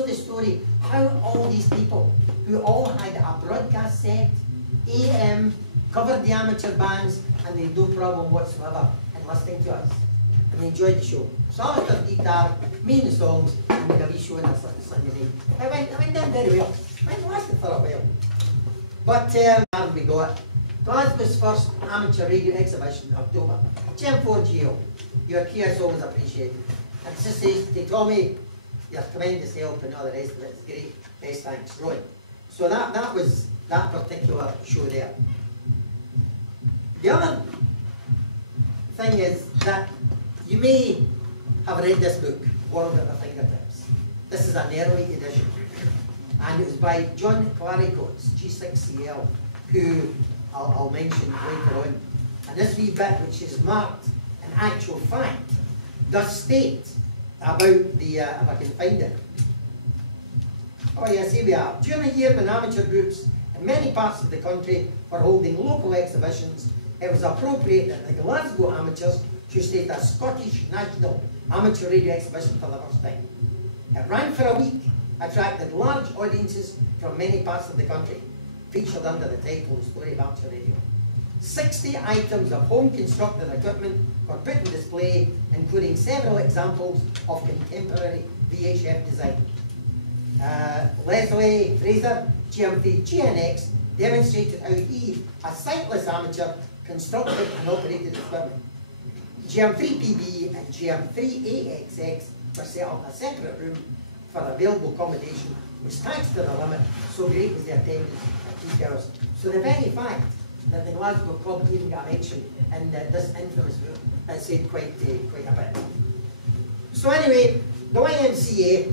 also the story how all these people who all had a broadcast set, AM, covered the amateur bands, and they had no problem whatsoever in listening to us. And they enjoyed the show. So I was the guitar, me and the songs, and we had a wee show on a Sunday night. It went down very well. It lasted for a while. But we got Glasgow's first amateur radio exhibition in October. GM4GO. Your care is always appreciated. And just they told me your tremendous help and all the rest of it. It's great. Best thanks, Roy. So that was that particular show there. The other thing is that you may have read this book, World at the Fingertips. This is an early edition. And it was by John Claricoats, G6CL, who I'll mention later on. And this wee bit, which is marked in actual fact, does state about the, if I can find it. Oh yes, here we are. During a year when amateur groups in many parts of the country were holding local exhibitions, it was appropriate that the Glasgow amateurs should state a Scottish National Amateur Radio Exhibition for the first time. It ran for a week, attracted large audiences from many parts of the country, featured under the title The Story of Amateur Radio. 60 items of home constructed equipment were put in display, including several examples of contemporary VHF design. Leslie Fraser, GM3GNX, demonstrated how he, a sightless amateur, constructed and operated equipment. GM3PB and GM3AXX were set up in a separate room for available accommodation, was taxed to the limit, so great was the attendance at peak hours. So the very fact that the Glasgow Club even got mentioned in this infamous book, that said quite a bit. So anyway, the YMCA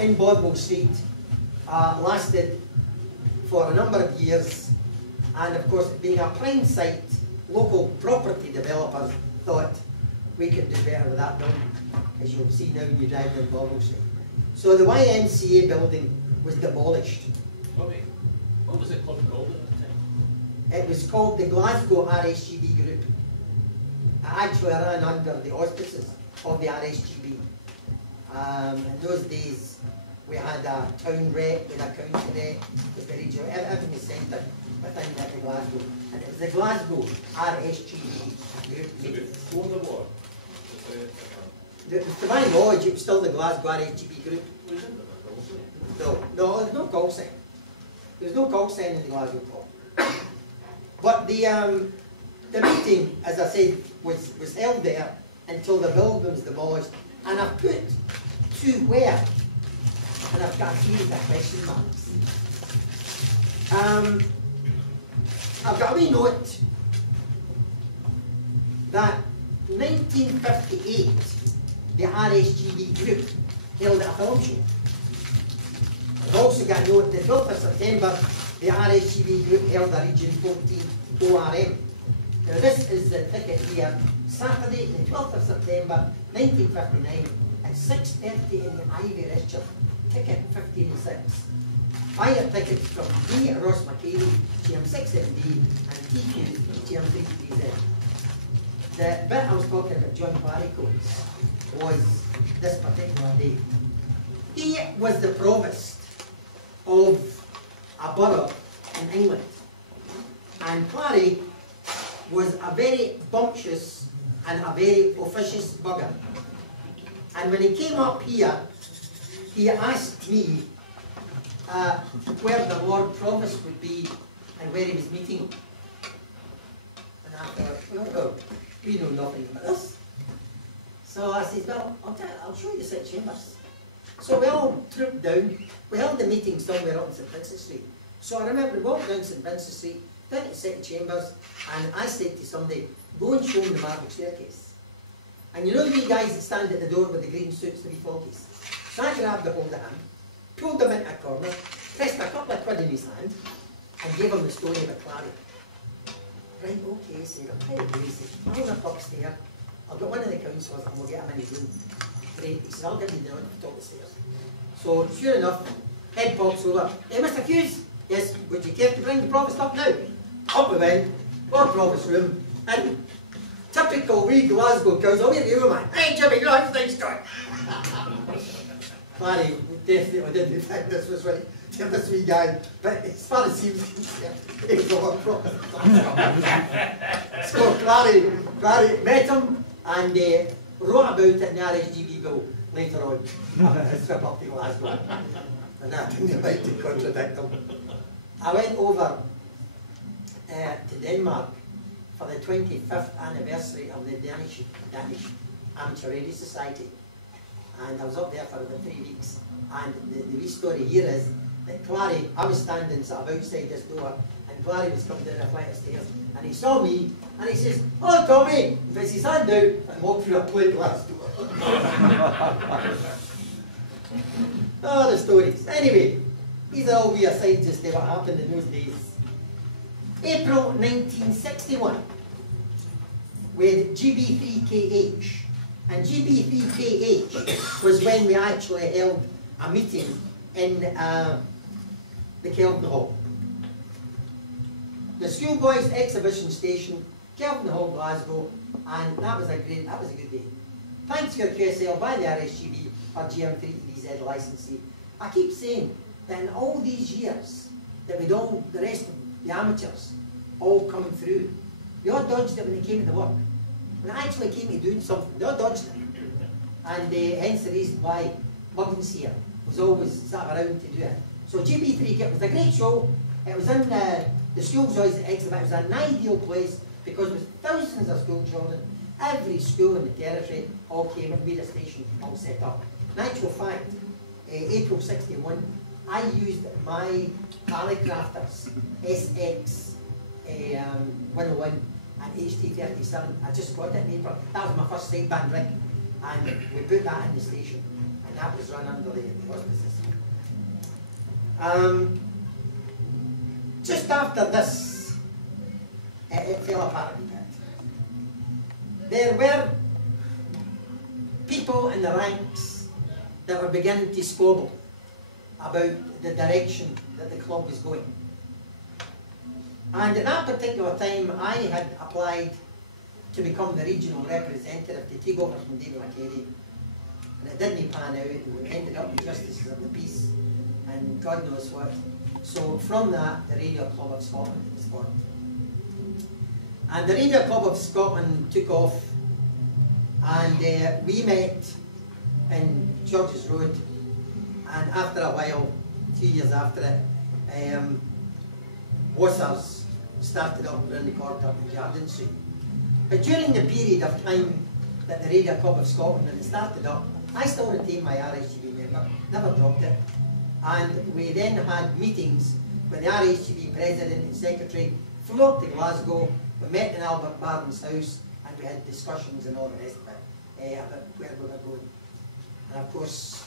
in Bodwell Street lasted for a number of years, and of course, being a prime site, local property developers thought we could do better with that building, as you'll see now when you drive down Bodwell Street. So the YMCA building was demolished. What was the club called at the time? It was called the Glasgow RSGB Group. It actually ran under the auspices of the RSGB. In those days, we had a town rep, we had a county rep, with the region, everything was centred within the Glasgow. And it was the Glasgow RSGB Group. So before the war? To my knowledge, it was still the Glasgow RSGB Group. No, there's no call sign. There's no call sign in the Glasgow Club. But the meeting, as I said, was held there until the building was demolished. And I've put to where, and I've got a series of question marks. I've got a wee note that 1958, the RSGB group held a film show. I've also got a note that 12th of September, the RSGB group held a Region 14 ORM. Now this is the ticket here, Saturday the 12th of September 1959 at 6:30 in the Ivy Restaurant, ticket 15 and 6. Buy your tickets from D. Ross McCary, GM6MD, and TQ, GM3EDZ. The bit I was talking about, John Claricoats, was this particular day. He was the provost of a borough in England, and Clary was a very bumptious and a very officious bugger. And when he came up here, he asked me where the Lord Provost would be and where he was meeting. And I thought, well, we know nothing about this. So I said, well, I'll show you the set chambers. So we all trooped down. We held the meeting somewhere up in St Vincent Street. So I remember we walked down St Vincent Street, down to the set chambers, and I said to somebody, go and show him the marble staircase. And you know the wee guys that stand at the door with the green suits, the wee flunkies? So I grabbed a hold of him, pulled him into a corner, pressed a couple of quid in his hand, and gave him the story about Clary. Right, okay, he said, I'll tell you what, he said, I'll nip upstairs, I'll get one of the councillors and we'll get him in his room. Great, he said, I'll give you the note to top of the stairs. So, sure enough, head pops over. Hey, Mr. Hughes, yes, would you care to bring the Provost up now? Up we went, our Provost's room, and typical wee Glasgow cows, oh, where are you, man? Hey, Jimmy, you know, everything's good. Clary definitely didn't think this was right. This wee guy, but as far as he was concerned, he was a lot proper. So Clary met him and wrote about it in the RSGB bill later on. His trip up to Glasgow. And I didn't like to contradict him. I went over to Denmark for the 25th anniversary of the Danish Amateur Radio Society. And I was up there for about 3 weeks. And the wee story here is that Clary, I was standing sort of outside this door, and Clary was coming down a flight of stairs, and he saw me, and he says, "Hello, Tommy," and puts his hand out and walked through a plate glass door. Oh, the stories. Anyway, these are all wee asides as to what happened in those days. April 1961, with GB3KH. And GB3KH was when we actually held a meeting in the Kelvin Hall. The Schoolboys Exhibition Station, Kelvin Hall, Glasgow, and that was a good day. Thanks for your QSL by the RSGB or GM3EDZ licensee. I keep saying that in all these years that we'd all, the rest of the amateurs, all coming through, they all dodged it when they came to work. When it actually came to doing something, they all dodged it. And hence the reason why Buggins here was always sat around to do it. So GB3 Kit was a great show. It was in the school's exhibit. It was an ideal place because there was thousands of school children. Every school in the territory all came and made a station all set up. In actual fact, April 61, I used my Polycrafters SX 101 and HT37. I just got it in April. That was my first sideband rig. And we put that in the station. And that was run under the auspices. Just after this, it fell apart a bit. There were people in the ranks that were beginning to squabble about the direction that the club was going. And at that particular time, I had applied to become the regional representative to take over from David McCary. And it didn't pan out, and we ended up with Justices of the Peace, and God knows what. So from that, the Radio Club of Scotland was formed. And the Radio Club of Scotland took off, and we met in George's Road, and after a while, 2 years after it, WoSARS started up around the corner up in Garden Street. But during the period of time that the Radio Club of Scotland and it started up, I still retained my RSGB member, never dropped it. And we then had meetings with the RSGB president and secretary, flew up to Glasgow, we met in Albert Barron's house, and we had discussions and all the rest of it about where we were going. And of course,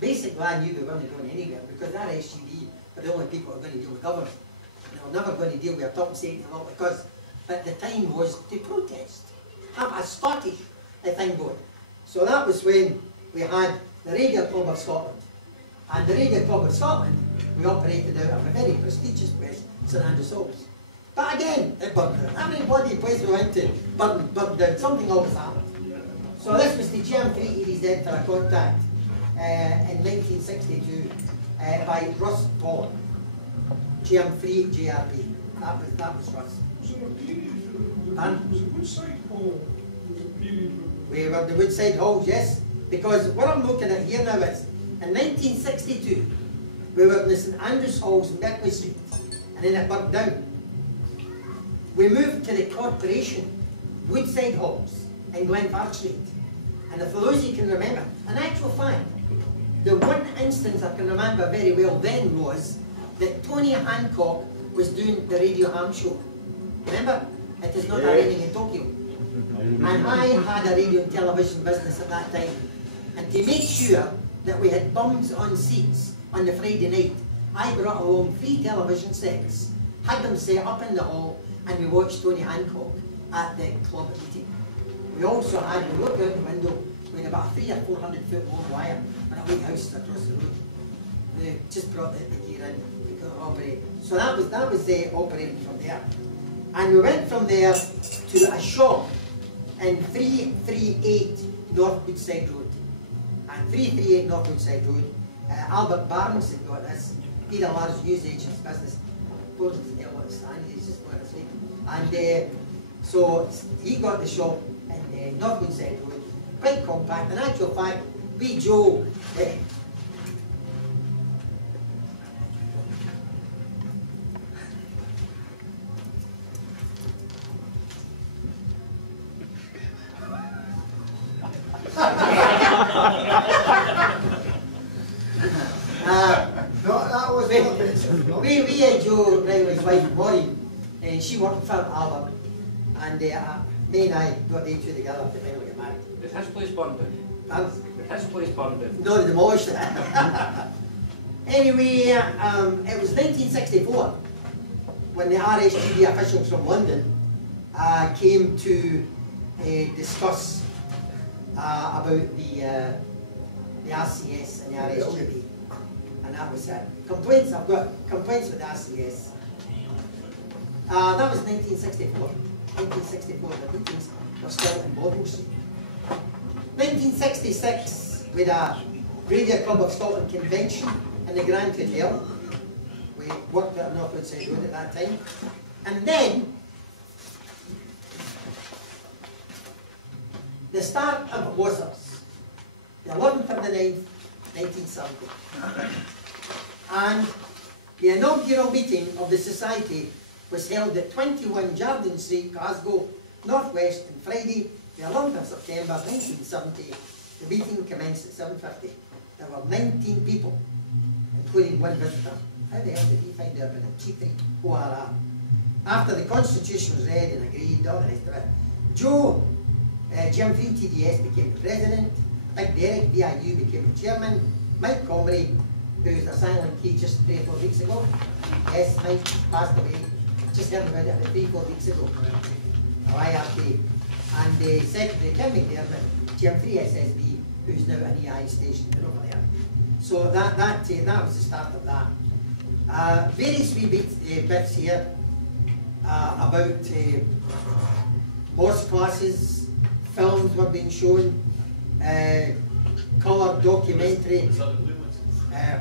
basically I knew we weren't going anywhere because the RSGB were the only people who were going to deal with government. And they were never going to deal with a top state law because at the time was to protest, have a Scottish thing going. So that was when we had the Radio Club of Scotland. And the Radio Club of Scotland, we operated out of a very prestigious place, St Andrews Halls. But again, it burned down. Every bloody place we went to burned down. Something always happened. So this was the GM3EDZ for a contact in 1962 by Russ Paul, GM3JRP. That was Russ. Was there a period? Was it Woodside Hall? We were the Woodside Halls, yes. Because what I'm looking at here now is, in 1962, we were in the St Andrews Halls in Berkeley Street, and then it burnt down. We moved to the Corporation Woodside Halls in Glenpark Street. And for those you can remember, in actual fact, the one instance I can remember very well then was that Tony Hancock was doing the Radio Ham show. Remember? It is not raining in Tokyo. And I had a radio and television business at that time. And to make sure that we had bums on seats on the Friday night, I brought along 3 television sets, had them set up in the hall, and we watched Tony Hancock at the club meeting. We also had, we looked out the window, we had about 300 or 400 foot long wire and a big house across the road. We just brought the gear in, we could operate. So that was the operating from there. And we went from there to a shop in 338 North Woodside Road. and 338 North Woodside Road. Albert Barnes had got this. He had a large news agent's business. Bored to hell what it's standing, he's just going to sleep. And so he got the shop in North Woodside Road, quite compact. In actual fact, we Joe. We had Joe, right, with his wife Maureen, and she worked for Albert, and me and I got the two together to finally get married. Did his place burn down? Pardon? Did his place burn down? No, they demolished it. Anyway, it was 1964 when the RSGB officials from London came to discuss about the RCS and the RSGB. And that was it. Complaints, I've got complaints with the RCS. That was 1964. 1964, the meetings were still in Bodle Street. 1966, we had a Radio Club of Scotland convention in the Grand Hotel. We worked at North Woodside Road at that time. And then, the start of WoSARS, the 11th of the 9th, 1970. And the inaugural meeting of the Society was held at 21 Jardine Street, Glasgow, Northwest, on Friday, the 11th of September 1970. The meeting commenced at 7:50. There were 19 people, including one visitor. How the hell did he find out about a cheating ORR? After the Constitution was read and agreed, all the rest of it, Joe GM3EDZ became the president, Big Derek, VIU, became the chairman, Mike Comrie, who was a silent key just 3 or 4 weeks ago. Yes, Mike passed away. Just heard about it about 3 or 4 weeks ago. IRT. And the secretary, Tim McDermott, GM3SSB, who's now an EI station over there. So that was the start of that. Various wee bits here about Morse classes, films were being shown, colour documentary.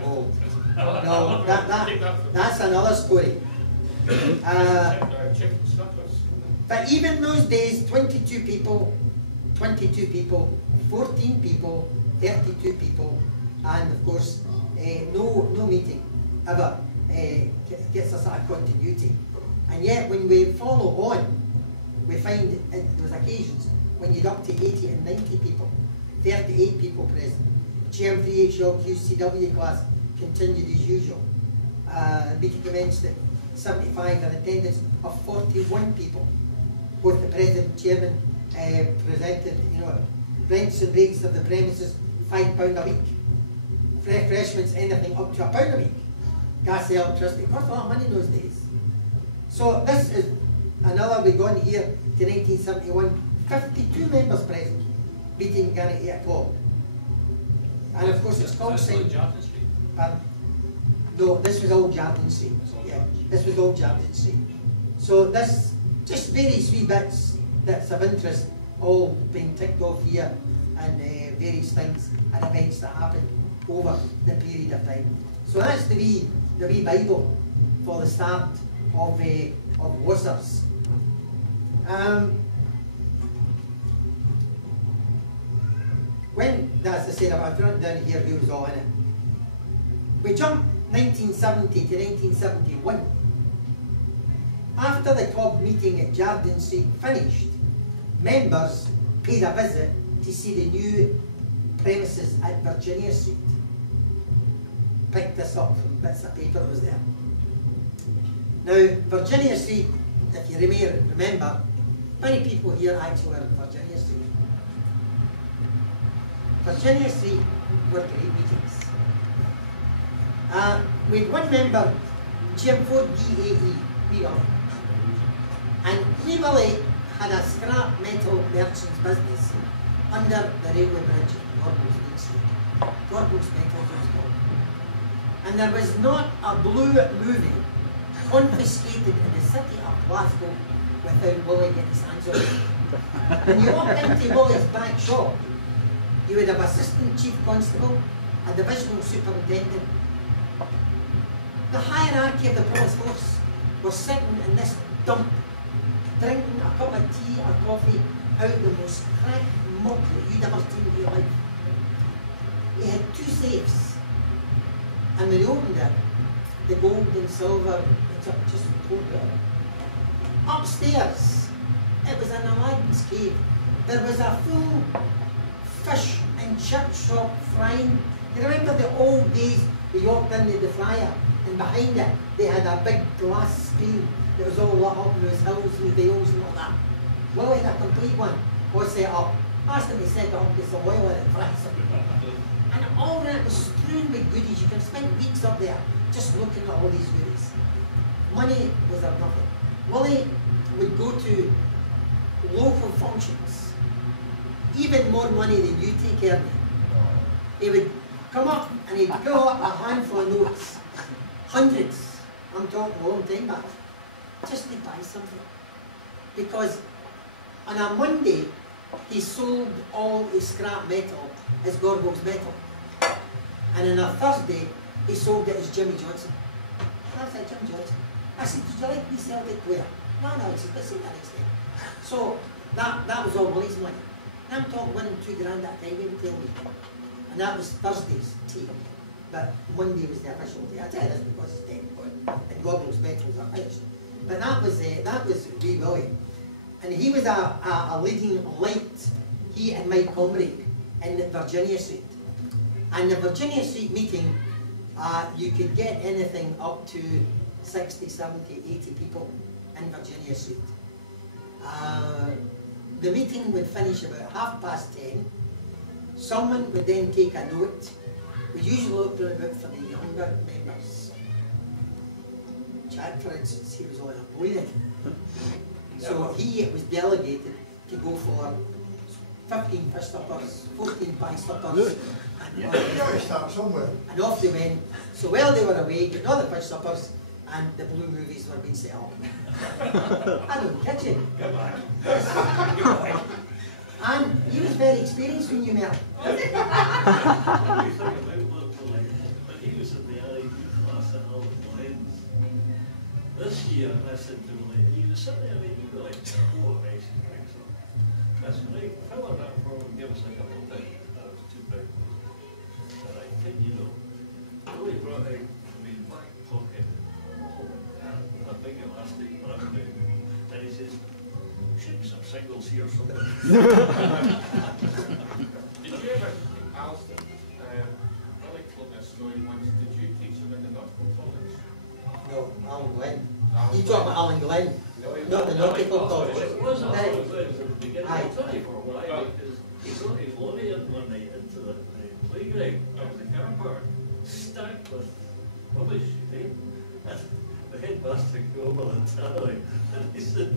Oh, no, that's another story. But even those days, 22 people, 14 people, 32 people, and of course, no meeting ever gets us a continuity. And yet, when we follow on, we find those occasions when you're up to 80 and 90 people, 38 people present. GM3HL QCW class continued as usual. Meeting commenced at 75, an attendance of 41 people. Both the president and chairman presented, rents and rates of the premises, £5 a week. Refreshments, anything up to £1 a week. Gas, electricity, cost a lot of money in those days. So this is another, we go on here to 1971, 52 members present, meeting began at 8 o'clock. And of course it's called St. Pardon? No, this was Old Jardine Street. Yeah, this was Old Jardine Street. So this, just various wee bits that's of interest, all being ticked off here, and various things and events that happened over the period of time. So that's the wee Bible for the start of WoSARS. When, as I said, I've written down here who was all in it. We jump 1970 to 1971. After the club meeting at Jardine Street finished, members paid a visit to see the new premises at Virginia Street. Picked this up from bits of paper that was there. Now, Virginia Street, if you remember, many people here actually were in Virginia Street. Virginia Street were great meetings. We had one member, GM4DAE, and he really had a scrap metal merchant's business under the railway bridge at Gorbals Main Street. Gorbals Metals was called. And there was not a blue movie confiscated in the city of Glasgow without Willie getting his hands on it. When you walked into Willie's back shop, You would have assistant chief constable, a divisional superintendent. The hierarchy of the police force was sitting in this dump, drinking a cup of tea or coffee out of the most cracked mug that you'd ever seen in your life. He had 2 safes, and when he opened it, the gold and silver, it just poured out. Upstairs, it was an Aladdin's cave. There was a full fish and chip shop frying. You remember the old days we walked into the fryer, and behind it they had a big glass screen that was all lit up, and there was hills and vales and all that. Well, we had a complete one, all set up. Asked him to set it up with some oil in it, fries. And all that was strewn with goodies. You can spend weeks up there just looking at all these goodies. Money was there nothing. Willie would go to local functions, even more money than you take care of me. He would come up and he'd pull up a handful of notes, hundreds, I'm talking a long time back, just to buy something. Because on a Monday, he sold all his scrap metal as Gorbals metal. And on a Thursday, he sold it as Jimmy Johnson. And I said, Jimmy Johnson. I said, did you like me sell it where? No, he said, let's see that next day. So that was all Willie's money. And I'm talking winning $2 grand at a time, he would tell me. And that was Thursday's tea. But Monday was the official day. I tell you this because it's 10 and Gorbals metals are finished. But that was wee Willie. And he was a leading light, he and Mike Comrie, in Virginia Street. And the Virginia Street meeting, you could get anything up to 60, 70, 80 people in Virginia Street. The meeting would finish about 10:30. Someone would then take a note. We usually looked about for the younger members. Chad, for instance, he was only a boy then. So he was delegated to go for 15 fish suppers, 14 pie suppers, You gotta start somewhere. and off they went. So while they were away, getting all the fish suppers, and the blue movies were being set up. I don't catch it. And he was very experienced when you met him. What do you think about when he was in the RAD class at Allen Glens? This year, I said to him, he was sitting there, and he was like, oh, nice, excellent. That's right, fill in that form and give us a couple of things. That was too big. And I think, you know, really brought out from his back pocket with a big elastic button down. And he says, should be some singles here somewhere. Did you ever, Alston, really told me a story once, did you teach him in the nautical college? No, Alan Glenn. You talk about Alan Glenn, not the nautical college. It was Alan Glenn at the beginning. Aye. I'll tell you for why, because he brought his lorry in one night into the playground of the car park, stacked with rubbish, eh? And the headmaster came over and tannery, and he said,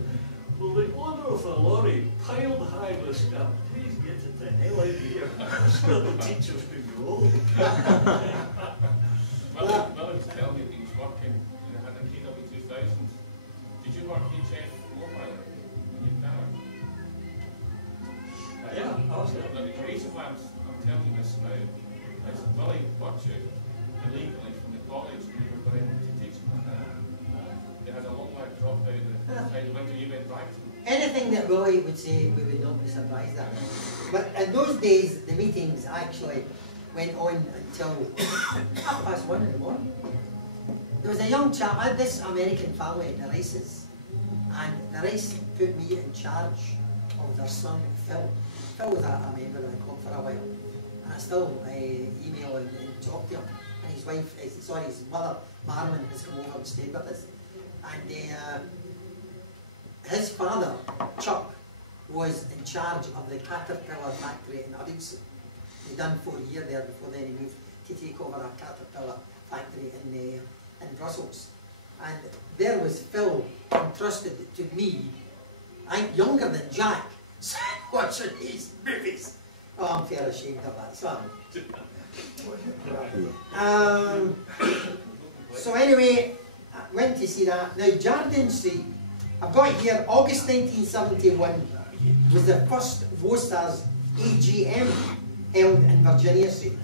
well, the owner of the lorry piled high with scrap, please get it the hell out of here, so the teachers could go. Willie was telling me he was working in the KW2000. Did you work HF mobile in your car? Yeah, I was there. Now, the reason why I'm telling you this now is Willie got you illegally from the college when you were going to teach him. They had a long way drop out the window, you went back to them. Anything that Willie would say, we would not be surprised at. But in those days, the meetings actually went on until 1:30 in the morning. There was a young chap, I had this American family at the Rices, and the Rice put me in charge of their son, Phil. Phil was a member of the club for a while, and I still email and talk to him. And his wife, his mother, Marilyn, has come over and stayed with us. And his father, Chuck, was in charge of the Caterpillar factory in Uddingston. He'd done 4 years there before then he moved to take over a Caterpillar factory in Brussels. And there was Phil entrusted to me, I'm younger than Jack, watching these movies. Oh, I'm fair ashamed of that, so so anyway, I went to see that. Now, Jardine Street, I've got here, August 1971 was the first WoSARS AGM held in Virginia Street,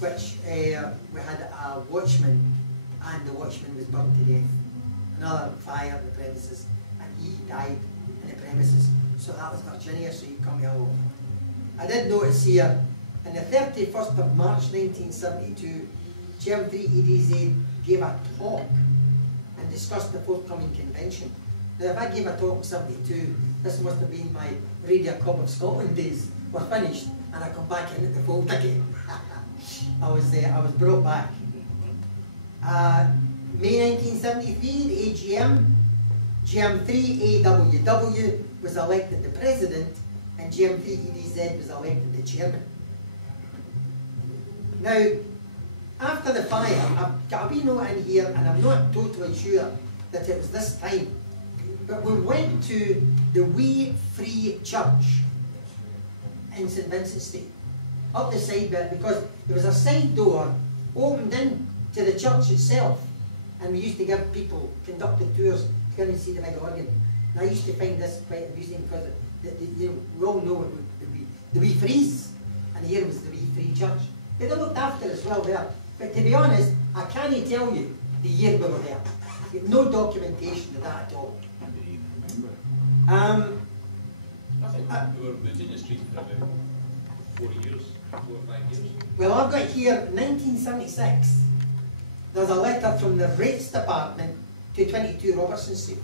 which we had a watchman, and the watchman was burned to death. Another fire at the premises, and he died in the premises. So that was Virginia Street coming along. I did notice here, on the 31st of March 1972, GM3EDZ gave a talk and discussed the forthcoming convention. Now, if I gave a talk in 72, this must have been my Radio Club of Scotland days were finished, and I come back in at the fold again. I was brought back. May 1973, the AGM, GM3EDZ was elected the president, and GM3EDZ was elected the chairman. Now, after the fire, I've got a wee note in here, and I'm not totally sure that it was this time, but we went to the Wee Free Church in St Vincent Street, up the side bit, because there was a side door opened in to the church itself, and we used to give people conducted tours to go and see the big organ. And I used to find this quite amusing because we all know it would the Wee Frees, and here was the Wee Free Church. But they looked after us well there. But to be honest, I can't tell you the year we were there. We have no documentation of that at all. I didn't even remember. I think we were in Virginia Street for about 4 years, 4 or 5 years. Well, I've got here 1976. There's a letter from the rates department to 22 Robertson Street.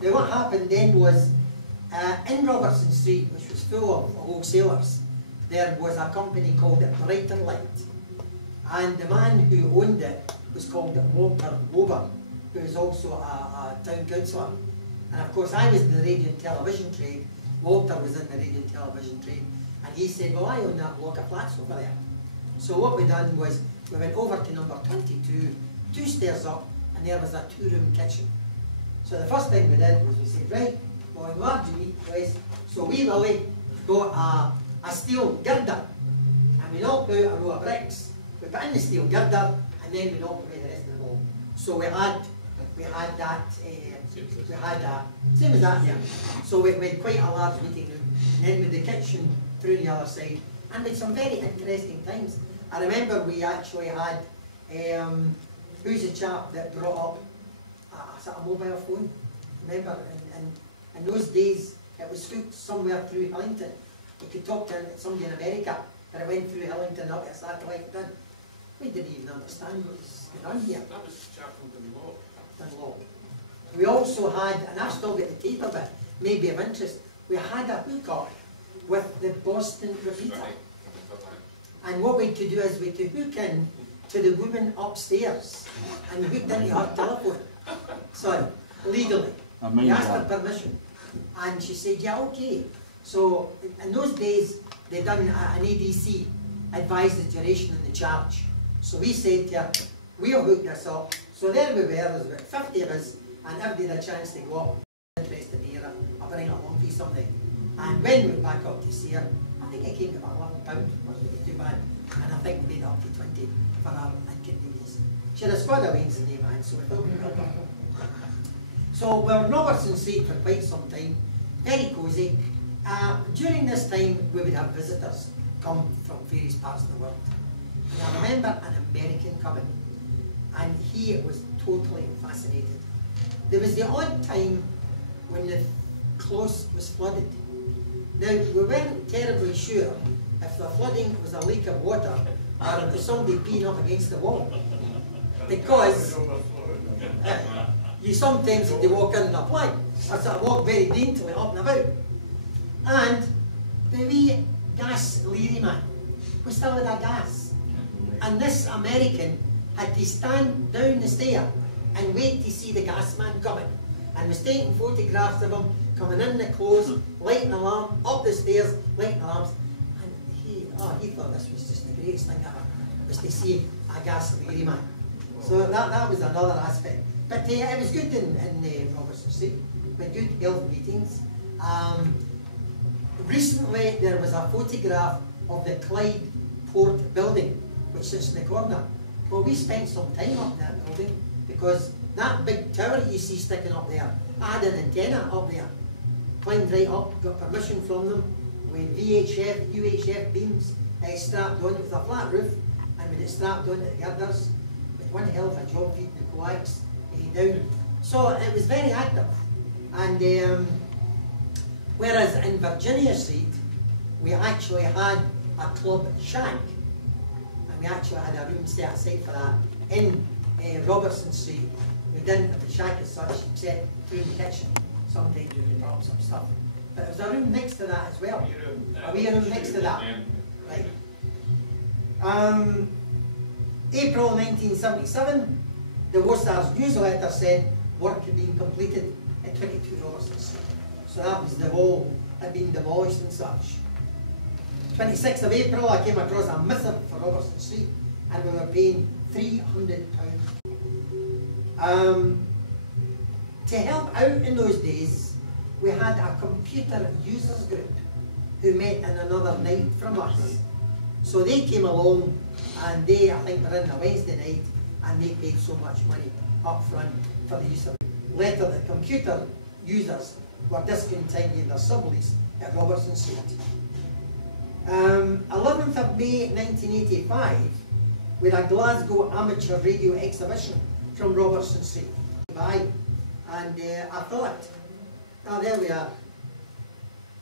Now what happened then was, in Robertson Street, which was full of wholesalers, there was a company called Brighter Light. And the man who owned it was called Walter Wober, who was also a town councillor. And of course I was in the radio and television trade, Walter was in the radio and television trade, and he said, well, I own that block of flats over there. So what we done was, we went over to number 22, 2 stairs up, and there was a 2-room kitchen. So the first thing we did was we said, right, well, enlarge the meat place. So we really got a steel girder, and we knocked out a row of bricks. We put in the steel girder, and then we knocked away the rest of the wall. So we had that, same as that here. So we had quite a large meeting room, and then with the kitchen through the other side, and with some very interesting times. I remember we actually had, who's the chap that brought up a mobile phone? Remember, in those days, it was hooked somewhere through Hillington. You could talk to somebody in America, but it went through Hillington up to a satellite done. We didn't even understand what was going on here. That was the chap from Dunlop. Dunlop. We also had, and I've still got the tape of it, maybe of interest, we had a hookup with the Boston Repeater. And what we could do is we could hook in to the woman upstairs and we hooked into her telephone. Sorry, legally. We asked her permission. And she said, yeah, okay. So in those days, they done an ADC, advised the duration and the charge. So we said to her, we'll hook this up. So there we were, there's about 50 of us, and everybody had a chance to go up. Interested in her, I'll bring it along for you someday. And when we went back up to see her, I think it came to about £11, wasn't too bad. And I think we made it up to 20 for her inconvenience. She had a squad of wings in the man, so we thought we'd help her. So we were in Robertson Street for quite some time, very cosy. During this time, we would have visitors come from various parts of the world. And I remember an American coming, and he was totally fascinated. There was the odd time when the close was flooded. Now, we weren't terribly sure if the flooding was a leak of water or if it was somebody peeing up against the wall. Because you sometimes had to walk in and apply. I sort of walked very daintily up and about. And the wee gas leery man was still had a gas. And this American had to stand down the stair and wait to see the gas man coming. And was taking photographs of him coming in the clothes, lighting the lamp, up the stairs, lighting the lamps. And he thought this was just the greatest thing ever, was to see a gas leery man. So that was another aspect. But it was good in Robertson Street. We had good health meetings. Recently there was a photograph of the Clyde Port building, which sits in the corner. Well, we spent some time up in that building because that big tower you see sticking up there, I had an antenna up there. Climbed right up, got permission from them, with VHF, UHF beams strapped on. It was a flat roof, and with it strapped onto the girders, with one hell of a job feeding the coax down. So it was very active. And whereas in Virginia Street, we actually had a club shack, and we actually had a room set aside for that. In Robertson Street, we didn't have the shack as such, except through the kitchen. Sometimes we would put some stuff. But there was a room next to that as well. A wee room next to that. Right. April 1977, the WoSARS newsletter said work had been completed at 22 Robertson Street. So that was the wall had been demolished and such. 26th of April, I came across a missive for Robertson Street, and we were paying £300. To help out in those days, we had a computer users group who met in another night from us. So they came along, and they, I think, were in a Wednesday night, and they paid so much money up front for the use of it. Later, the computer users were discontinuing their sublease at Robertson Street. 11th of May 1985, we had a Glasgow amateur radio exhibition from Robertson Street. And I thought, oh, there we are,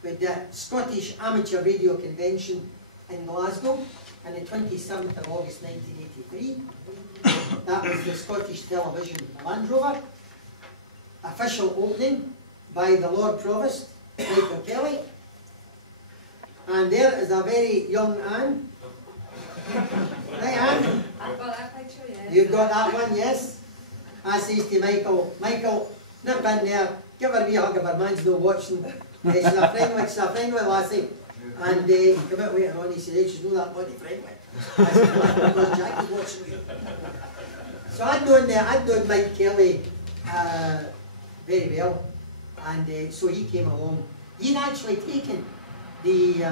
with the Scottish Amateur Radio Convention in Glasgow on the 27th of August 1983. That was the Scottish Television Land Rover. Official opening by the Lord Provost, Michael Kelly. And there is a very young Anne. Right, Anne? I've got that picture, yes. You've got that one, yes? I says to Michael, Michael, nip in there, give her a wee hug if her man's not watching. She's a friendly lassie. And he came out later on, he said, hey, she's not that bloody friendly. I said, well, because Jack is watching you. So I'd known Mike Kelly very well, and so he came along. He'd actually taken the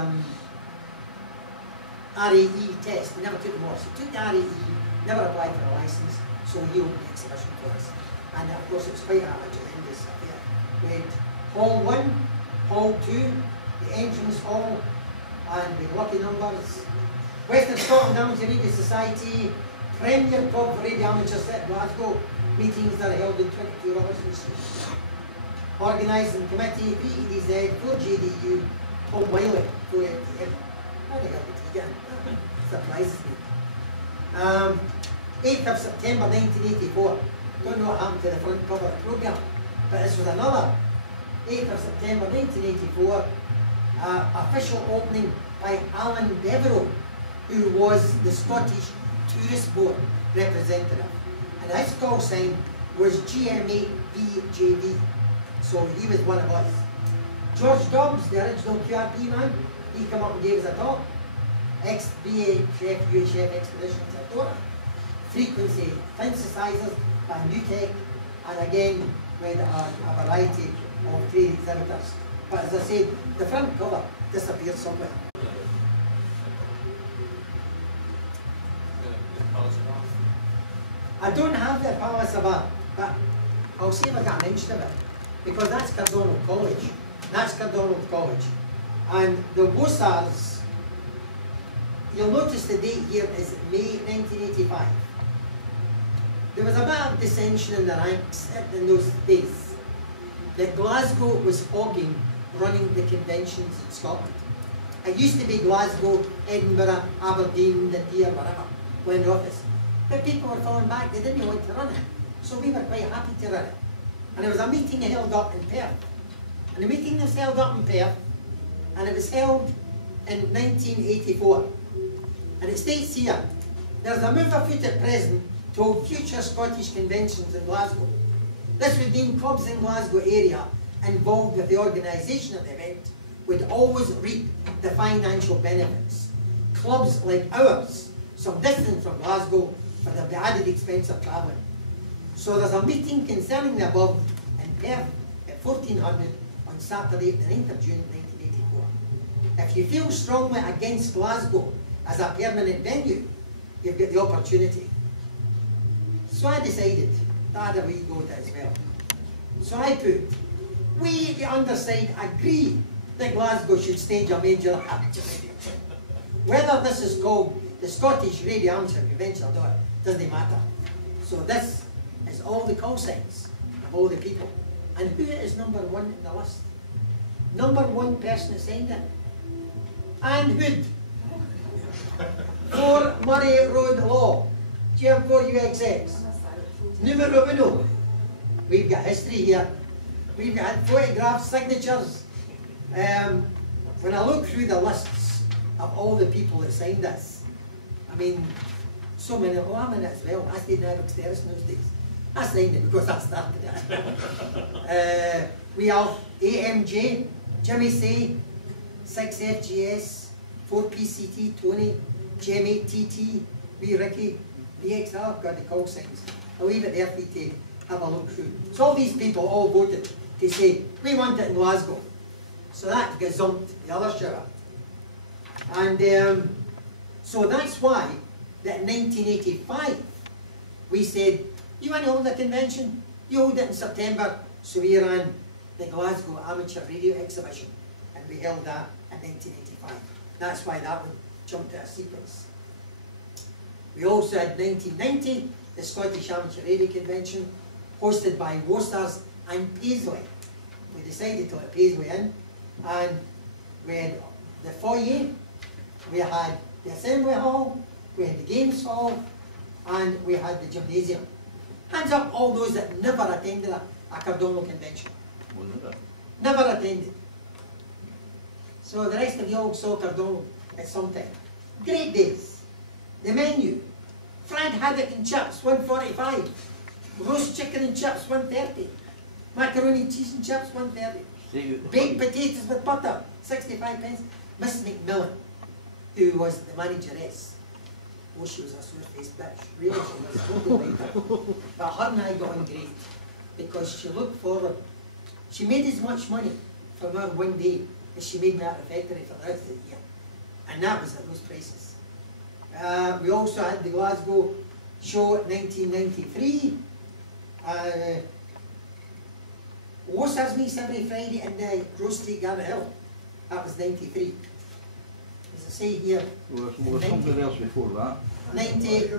RAE test. He never took the course. He took the RAE, never applied for a license, so he opened the exhibition for us. And of course it was quite a tremendous affair. We had Hall 1, Hall 2, the entrance hall, and with lucky numbers. Western Scotland Amateur Radio Society, Premier Club for Radio Amateurs at Glasgow, meetings that are held in 22 Robertson Street. Organising Committee, 3EDZ, 4JDU, Tom Wiley, 4FTM. I think I'll be taken. Surprises me. 8th of September 1984. Don't know what happened to the front cover of the programme, but this was another 8th of September 1984, official opening by Alan Devereux, who was the Scottish Tourist Board representative. And his call sign was GM3EDZ. So he was one of us. George Dobbs, the original QRP man, he came up and gave us a talk. Ex-BHF, UHF expeditions at Dora. Frequency synthesizers by Newtech, and again with a variety of trade exhibitors. But as I said, the front cover disappeared somewhere. I don't have the Palace of Art, but I'll see if I get a mention of it, because that's Cardonald College. That's Cardonald College. And the WoSARS, you'll notice the date here is May 1985. There was a bit of dissension in the ranks in those days. That Glasgow was hogging running the conventions in Scotland. It used to be Glasgow, Edinburgh, Aberdeen, Dundee, or whatever, Glenrothes. But people were falling back, they didn't want to run it. So we were quite happy to run it. And there was a meeting held up in Perth. And the meeting was held up in Perth, and it was held in 1984. And it states here, there's a move afoot at present to hold future Scottish conventions in Glasgow. This would mean clubs in Glasgow area involved with the organisation of the event would always reap the financial benefits. Clubs like ours, some distance from Glasgow, but at the added expense of travelling. So there's a meeting concerning the above in Perth at 1400 on Saturday, the 9th of June 1984. If you feel strongly against Glasgow as a permanent venue, you've got the opportunity. So I decided to add a wee go to it as well. So I put, we, the underside, agree that Glasgow should stage a major amateur radio. Whether this is called the Scottish Radio Amateur Convention or not, doesn't matter. So this is all the call signs of all the people. And who is number one in the list? Number one person that signed it. And Hood. 4 Murray Road Law. GM4UXX. Numero uno. We've got history here. We've got photographs, signatures. When I look through the lists of all the people that signed this, I mean, so many. Oh, I'm in it as well. I stayed in Eric's Terrace in those days. I signed it because I started it. We have AMJ, Jimmy C, 6FGS, 4PCT, Tony, GM8TT, wee Ricky, VXR, got the call signs. I'll leave it there for you to have a look through. So all these people all voted to say, we want it in Glasgow. So that gazumped the other shower. And so that's why that in 1985 we said, you want to hold a convention? You hold it in September. So we ran the Glasgow Amateur Radio Exhibition, and we held that in 1985. That's why that one jumped out of sequence. We also had 1990, the Scottish Amateur Radio Convention, hosted by WoSARS and Paisley. We decided to let Paisley in, and we had the foyer, we had the Assembly Hall, we had the Games Hall, and we had the Gymnasium. Hands up all those that never attended a Cardonal convention. Well, Never attended. So the rest of you all saw Cardonal at some time. Great days. The menu. Fried haddock and chips, $1.45. Roast chicken and chips, $1.30. Macaroni cheese and chips, $1.30. Baked potatoes with butter, 65 pence. Miss McMillan, who was the manageress. Oh, she was a sore-faced bitch. Really, she was. Don't go like that. But her and I got on great because she looked forward. She made as much money from her one day as she made me at the factory for the rest of the year. And that was at those prices. We also had the Glasgow show in 1993. WoSARS meets every Friday in the Grove Street, Garnet Hill. That was 93. As I say here, Well, there's something else before that. 90.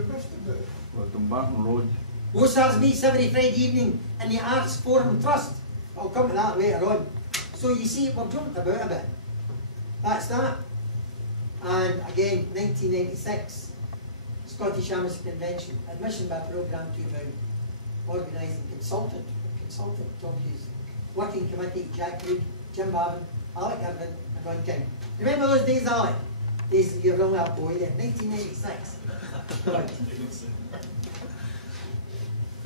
Well, Dumbarton Road. WoSARS meets every Friday evening in the Arts Forum Trust. I'll come to that later on. So you see, we've jumped about a bit. That's that. And again, 1996, Scottish Amateur Convention, admission by programme to about organising consultant, Tom Hughes, working committee, Jack Reed, Jim Babin, Alec Irvin, and Ron King. Remember those days, Alec? Days you're only a boy then, 1996. Right.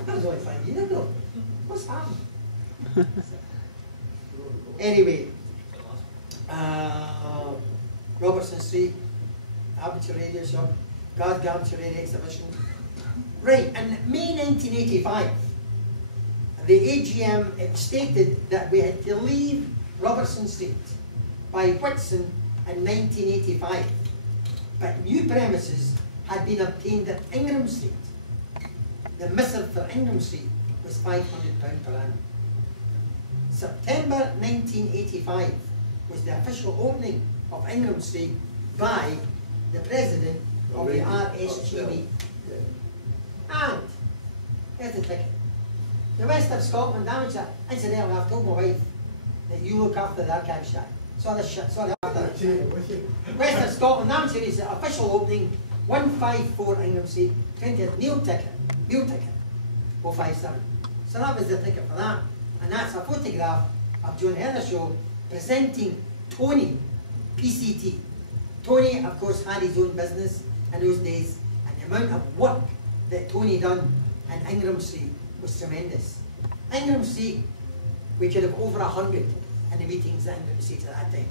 That was only 5 years ago. What's happened? Anyway, Robertson Street, Amateur Radio Shop, Guard Amateur Radio Exhibition. Right, in May 1985, the AGM stated that we had to leave Robertson Street by Whitson in 1985, but new premises had been obtained at Ingram Street. The missive for Ingram Street was £500 per annum. September 1985 was the official opening of Ingram Street by the president of the RSGB. And here's the ticket. The West of Scotland Amateur. Incidentally, I've told my wife that you look after the archive shack. Sorry, after that. West of Scotland Amateur is the official opening, 154 Ingram Street, 20th meal ticket, 057. So that was the ticket for that. And that's a photograph of John Heathershaw presenting Tony PCT. Tony, of course, had his own business in those days, and the amount of work that Tony done in Ingram Street was tremendous. Ingram Street, we could have over 100 in the meetings at Ingram Street at that time.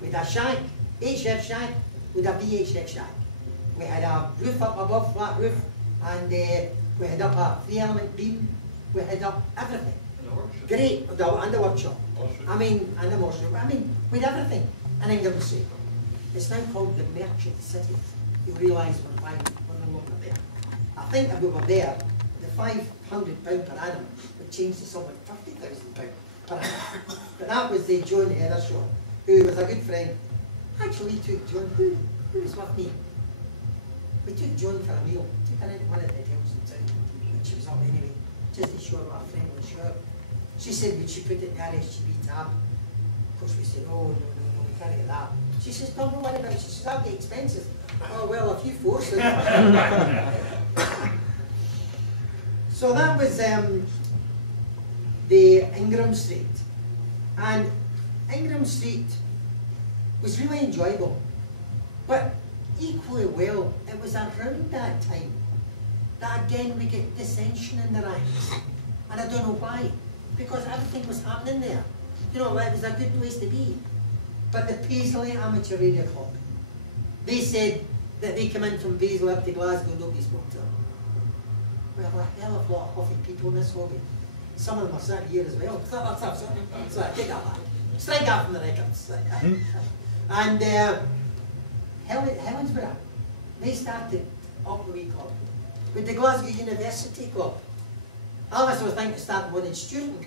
We had a shack, 8-chef shack, we had a V8-chef shack. We had a roof up above, flat roof, and we had up a 3-element beam. We had up everything. Great, and the workshop. I mean, and the washroom. I mean, we had everything in Ingram Street. It's now called the Merchant City. You realise we're no longer there. I think if we were there, the £500 per annum would change to something like £50,000 per annum. But that was the John Heathershaw. who was a good friend, actually took Joan, who was with me? We took Joan for a meal, took her into one of the hotels in town, and she was up anyway, just to show her what a friend was, sure. She said, would she put it in the RSGB tab? Of course we said, oh, no, we can't get that. She says, don't worry about it. She says, I'll get expenses. Oh, well, if you force it. So that was the Ingram Street. And Ingram Street was really enjoyable. But equally well, it was around that time that again we get dissension in the ranks. And I don't know why. Because everything was happening there. You know, it was a good place to be. But the Paisley Amateur Radio Club, they said that they come in from Paisley up to Glasgow, nobody spoke to them. Well, a hell of a lot of huffy people in this hobby. Some of them are sitting here as well. So take that back. Strike that from the records. And Helensburgh, they started up the wee club with the Glasgow University Club. All of us were thinking of starting one in student,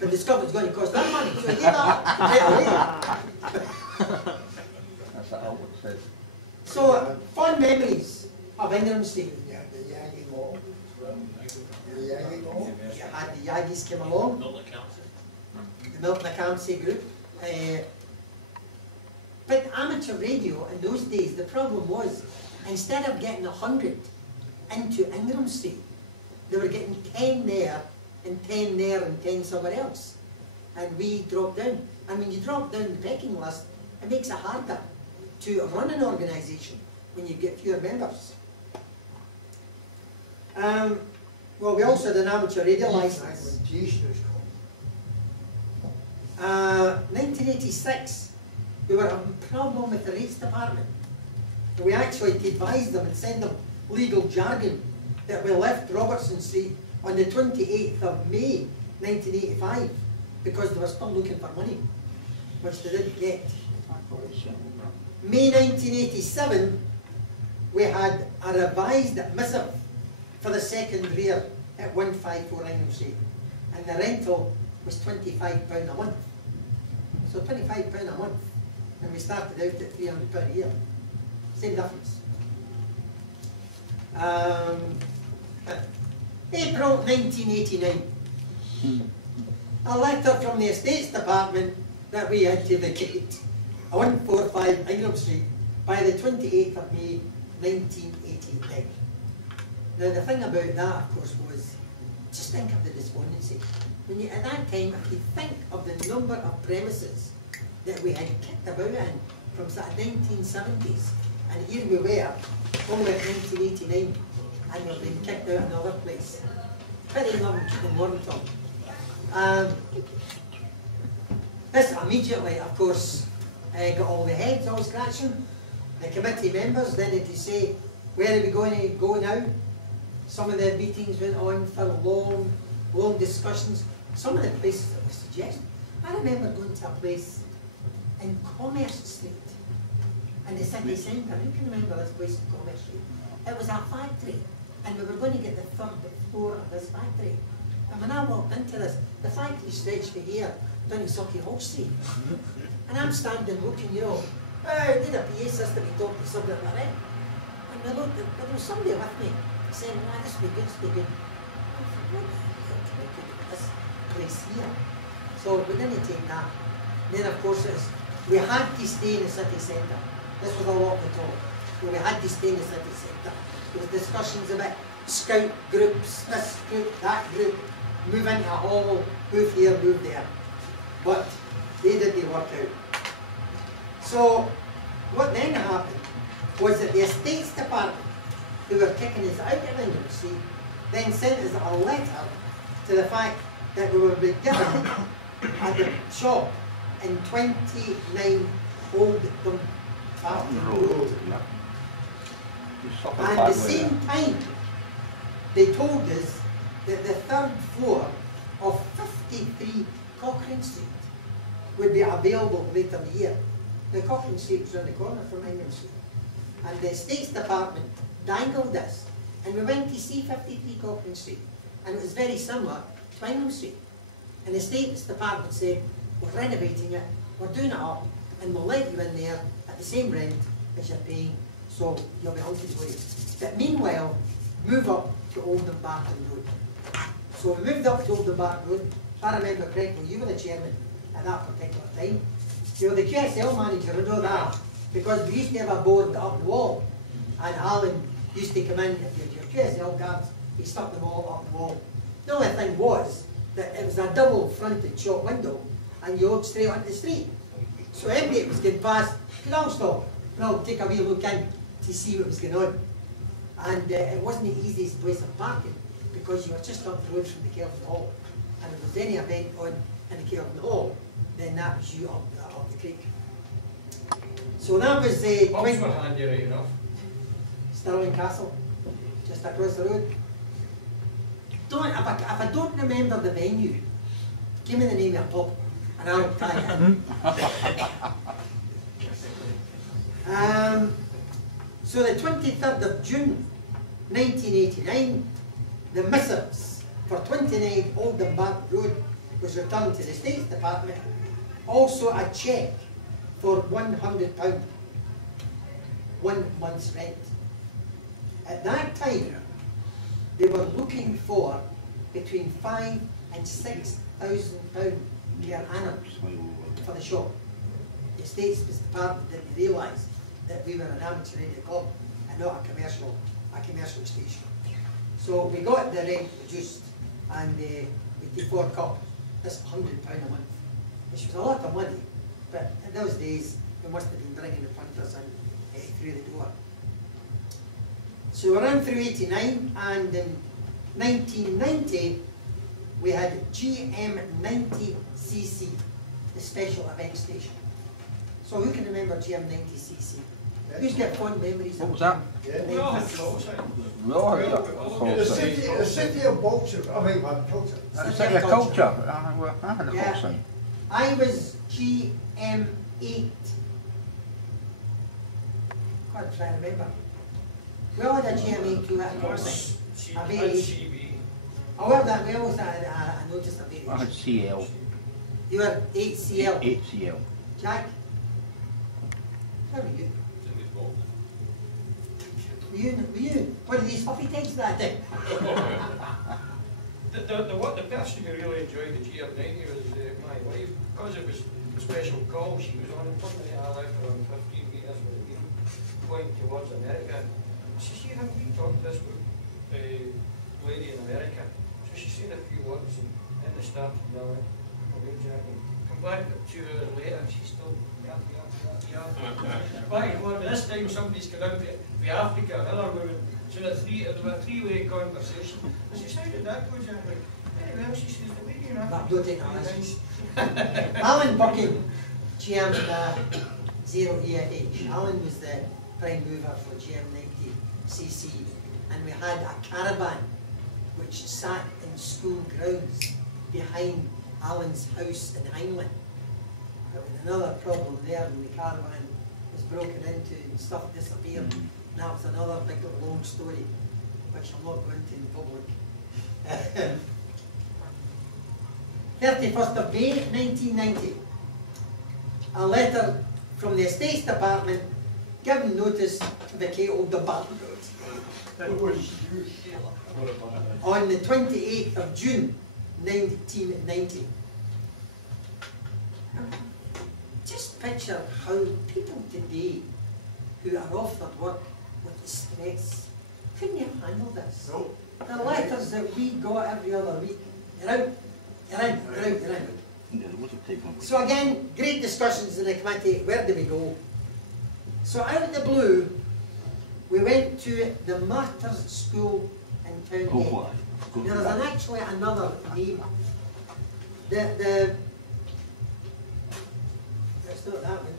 but discovered it's going to cost that money, so we did that straight away. That's what Albert said. So, fond memories of Ingram Street. Yeah, the Yagi Law. The Yagi Law. You had the Yaggies came along, the Milton Accountancy group. But amateur radio in those days, the problem was, instead of getting 100 into Ingram Street, they were getting 10 there, and 10 there, and 10 somewhere else. And we dropped down. And when you drop down the pecking list, it makes it harder to run an organisation when you get fewer members. Well, we also had an amateur radio licence. 1986, we were having a problem with the rates department. We actually had to advise them and send them legal jargon that we left Robertson Street on the 28th of May 1985 because they were still looking for money, which they didn't get. May 1987, we had a revised missive for the second rear at 154 Ingham Street, and the rental was £25 a month. So £25 a month, and we started out at £300 a year. Same difference. April 1989. A letter from the Estates Department that we had to vacate 145 Ingram Street by the 28th of May 1989. Now the thing about that, of course, was just think of the despondency. When you, at that time, if you think of the number of premises that we had kicked about in from sort of 1970s, and here we were, only at 1989, and we've been kicked out another place. Pretty long in Warrington. This immediately, of course, got all the heads all scratching. The committee members then had to say, where are we going to go now? Some of the meetings went on for long discussions. Some of the places that we suggested. I remember going to a place in Commerce Street, in the city centre. Who can remember this place in Commerce Street? It was a factory, and we were going to get the third floor of this factory. And when I walked into this, the factory stretched for here, down in Sauchiehall Street. And I'm standing looking, you know, I did a PA system to talk to somebody at the end. And I looked, there was somebody with me saying, ah, this will be good, this will be good. I thought, what the hell can I do with this place here? So we didn't take that. Then of course we had to stay in the city centre. This was a lot of the talk. So we had to stay in the city centre. There was discussions about scout groups, this group, that group, move into a hall, move here, move there. But they didn't work out. So what then happened was that the Estates Department, who were kicking us out of Ingram Street, then sent us a letter to the fact that we would be given at the shop in 29 Old Dumbarton Road. And at the same time, they told us that the third floor of 53 Cochrane Street would be available later in the year. The Cochrane Street was around the corner from Ingham Street. And the Estates Department dangled us, and we went to see 53 Cochrane Street. And it was very similar to Ingham Street. And the Estates Department said, we're renovating it, we're doing it up, and we'll let you in there at the same rent as you're paying, so you'll be hunky-dory. But meanwhile, move up to Oldham Barton Road. So we moved up to Oldham Barton Road. If I remember correctly, you were the chairman at that particular time. You were the QSL manager, I know that, because we used to have a board up the wall, and Alan used to come in, your QSL guards, he stuck them all up the wall. The only thing was that it was a double fronted shop window, and you looked straight onto the street. So anybody that was getting past, could all stop, and I'll take a wee look in to see what was going on. And it wasn't the easiest place of parking, because you were just up the road from the Kelvin Hall. And if there was any event on in the Kelvin Hall, then that was you up the creek. So that was Pubs were handy right enough. Stirling Castle, just across the road. If I don't remember the venue, give me the name of a pub, and I'll try it in. So the 23rd of June, 1989, the missives for 29 Oldham Barton Road was returned to the Estates Department. Also a cheque for £100, 1 month's rent. At that time, they were looking for between £5,000 and £6,000 per annum for the shop. The Estates Department didn't realise that we were an amateur radio club and not a commercial station. So we got the rent reduced, and we could fork up this £100 a month, which was a lot of money, but in those days we must have been bringing the punters in through the door. So we ran through 89, and in 1990 we had GM3EDZ, the special event station. So who can remember GM3EDZ? Who's got fond memories? What was that? The city of Bolton, I mean, Bolton. City of Culture. I had a Yeah. Bolton. I was GM8. Can't try to remember. We all had a GM8 too at Bolton. A V8. Oh, well, that we always had I noticed a V8. I had CL. You were 8CL. 8CL. Jack? How were you? Were you one of these puppy tags that day? The person who really enjoyed the GM90 was my wife, because it was a special call. She was on it, I left her on 15 metres with a beam pointing towards America. She said, have we talked to this lady in America? So she said a few words, and in the start, and I went, okay, Jack, and come back 2 hours later, and she's still yeah. Back home, this time somebody's come out to Africa, another woman, so there was a three-way conversation. And she said, how did that go, Jack? Very well, she says, the lady in Africa is nice. Alan Bucking, GM0EH. Alan was the prime mover for GM3EDZ, and we had a caravan which sat in school grounds behind Alan's house in Hindley. There was another problem there when the caravan was broken into and stuff disappeared. And that was another big long story, which I'll not go into in public. 31st of May 1990, a letter from the Estates Department giving notice to vacate Oldham Barton Road. On the 28th of June 1990. Just picture how people today who are off their work with the stress couldn't have handled this. No. The letters that we got every other week, you're out, you're in, you're out, you're in. Yeah, there was a tape on. So again, great discussions in the committee, where do we go? So out of the blue, we went to the Martyrs School in Town Oh, Gate. what? There is actually another name. It's not that one.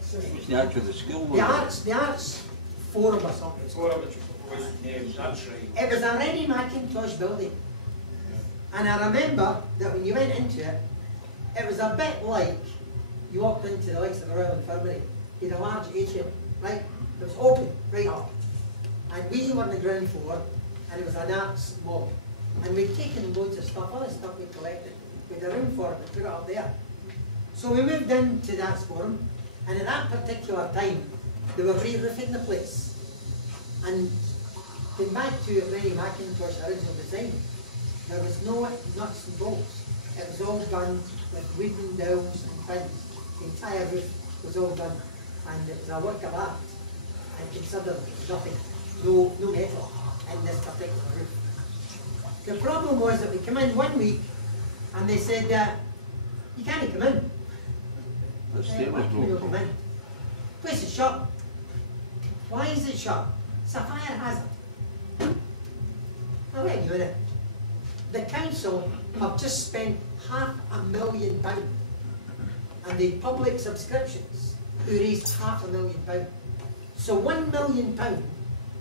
It's the actual the school. The Arts Forum or something. it's called. That's right. It was a Ready Macintosh building. And I remember that when you went into it, it was a bit like you walked into the likes of the Royal Infirmary. You had a large atrium, right? It was open, right up. And we were on the ground floor, and it was an arts mob. And we'd taken loads of stuff, all the stuff we collected, we had a room for it, and put it up there. So we moved into that forum, and at that particular time, they were re-roofing the place. And going back to Rennie McIntosh's original design, there was no nuts and bolts. It was all done with wooden dowels and pins. The entire roof was all done, and it was a work of art, and considered nothing, no metal in this particular roof. The problem was that we came in one week, and they said, you can't come in. The state was Come broken. in. Place is shut. Why is it shut? It's a fire hazard. Now wait a minute. The council have just spent £500,000 and the public subscriptions who raised £500,000. So £1 million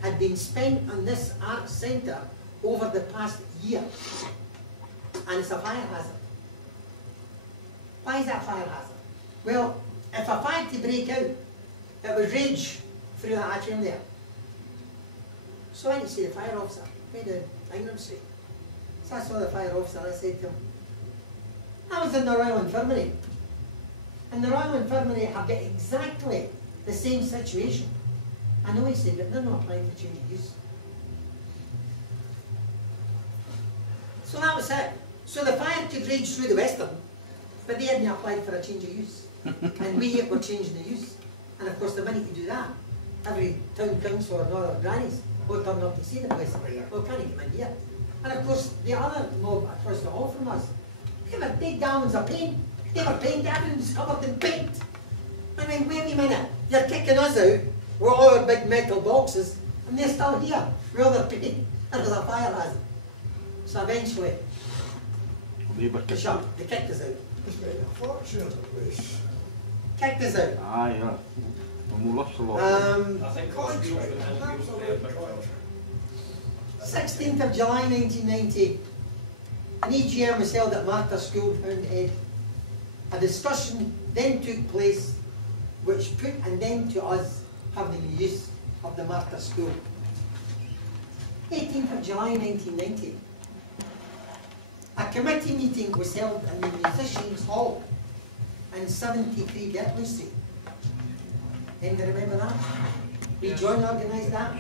had been spent on this arts centre over the past year, and it's a fire hazard. Why is that a fire hazard? Well, if a fire to break out, it would rage through that atrium there. So I went to see the fire officer, made an Ingram Street. So I saw the fire officer, I said to him, I was in the Royal Infirmary, and the Royal Infirmary have got exactly the same situation. I know, he said, but they're not applying for change of use. So that was it. So the fire could rage through the Western, but they hadn't applied for a change of use. And we were changing the use. And of course the money to do that, every town council or other grannies will turn up to see the place. Well, can you come in here? And of course the other mob across the hall from us, they were big gallons of paint. They were painted, everything was covered in paint. I mean, wait a minute, you're kicking us out with all our big metal boxes, and they're still here with all their paint. There was a fire hazard. So eventually, they kicked us out. It's made a fortune of the place. Kicked us out. Ah, yeah. And we lost a lot. I think the schools were in the 16th of July 1990, an EGM was held at Martha School, Houndhead. A discussion then took place which put an end to us having the use of the Martha School. 18th of July 1990, a committee meeting was held in the Musicians Hall in 73 Berkeley Street. Anybody remember that? We John organised that.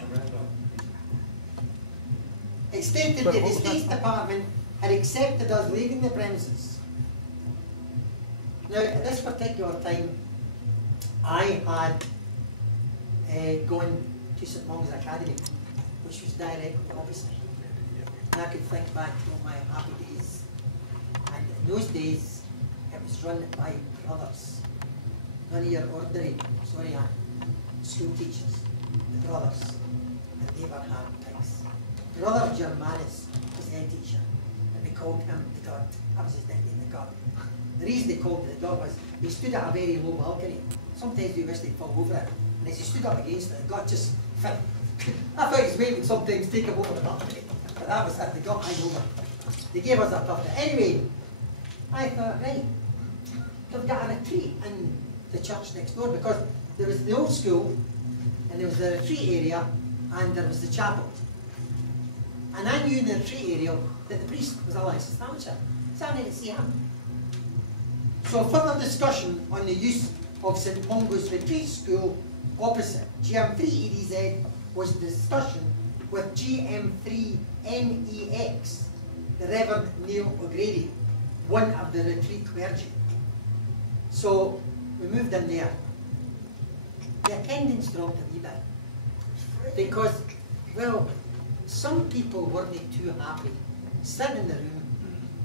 It stated that the Estates Department had accepted us leaving the premises. Now, at this particular time, I had gone to St Mungo's Academy, which was directly opposite. And I could think back to all my happy days. And in those days, it was run by brothers. None of your ordinary, school teachers, the brothers. And they were hand-pigs. Brother Germanus was the head teacher, and we called him the God. That was his nickname, the God. The reason they called it the God was he stood at a very low balcony. Sometimes we wished they'd fall over it, and as he stood up against it, the God just fit. I thought his weight would sometimes take him over the balcony, but that was it, they got high over. They gave us a puff. Anyway, I thought, right, they've got a retreat in the church next door, because there was the old school, and there was the retreat area, and there was the chapel. And I knew in the retreat area that the priest was a licensed amateur, so I needed to see him. So further discussion on the use of St Mungo's Retreat School opposite GM3EDZ was discussion with GM3EDZ, the Reverend Neil O'Grady, one of the retreat clergy. So we moved in there. The attendance dropped a wee bit because, well, some people weren't too happy sitting in the room,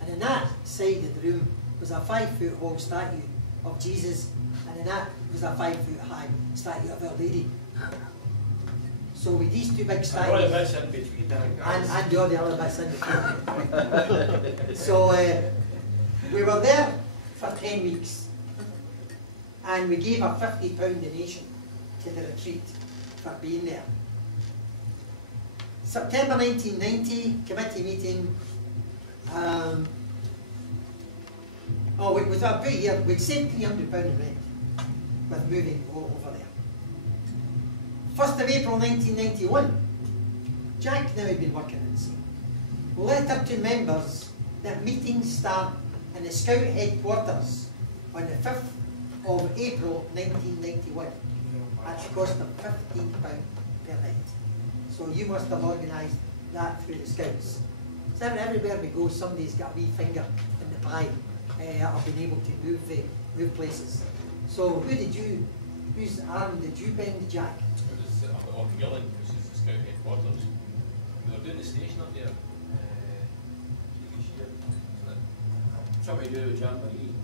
and in that side of the room was a 5-foot tall statue of Jesus, and in that was a 5-foot high statue of Our Lady. So with these two big statues, and the other bits in between. So we were there for 10 weeks, and we gave a £50 donation to the retreat for being there. September 1990, committee meeting. It was about a year. We'd saved £300 in rent with moving over there. 1st of April 1991, Jack now had been working in the scene. Letter to members that meetings start in the Scout headquarters on the 5th of April 1991 at the cost of £15 per night. So you must have organised that through the Scouts. So everywhere we go, somebody's got a wee finger in the pie of being able to move places. So whose arm did you bend, Jack? It was up at Auchigillan, which is the Scout headquarters. We were doing the station up there previous year, wasn't it? Something to do with Jamboree.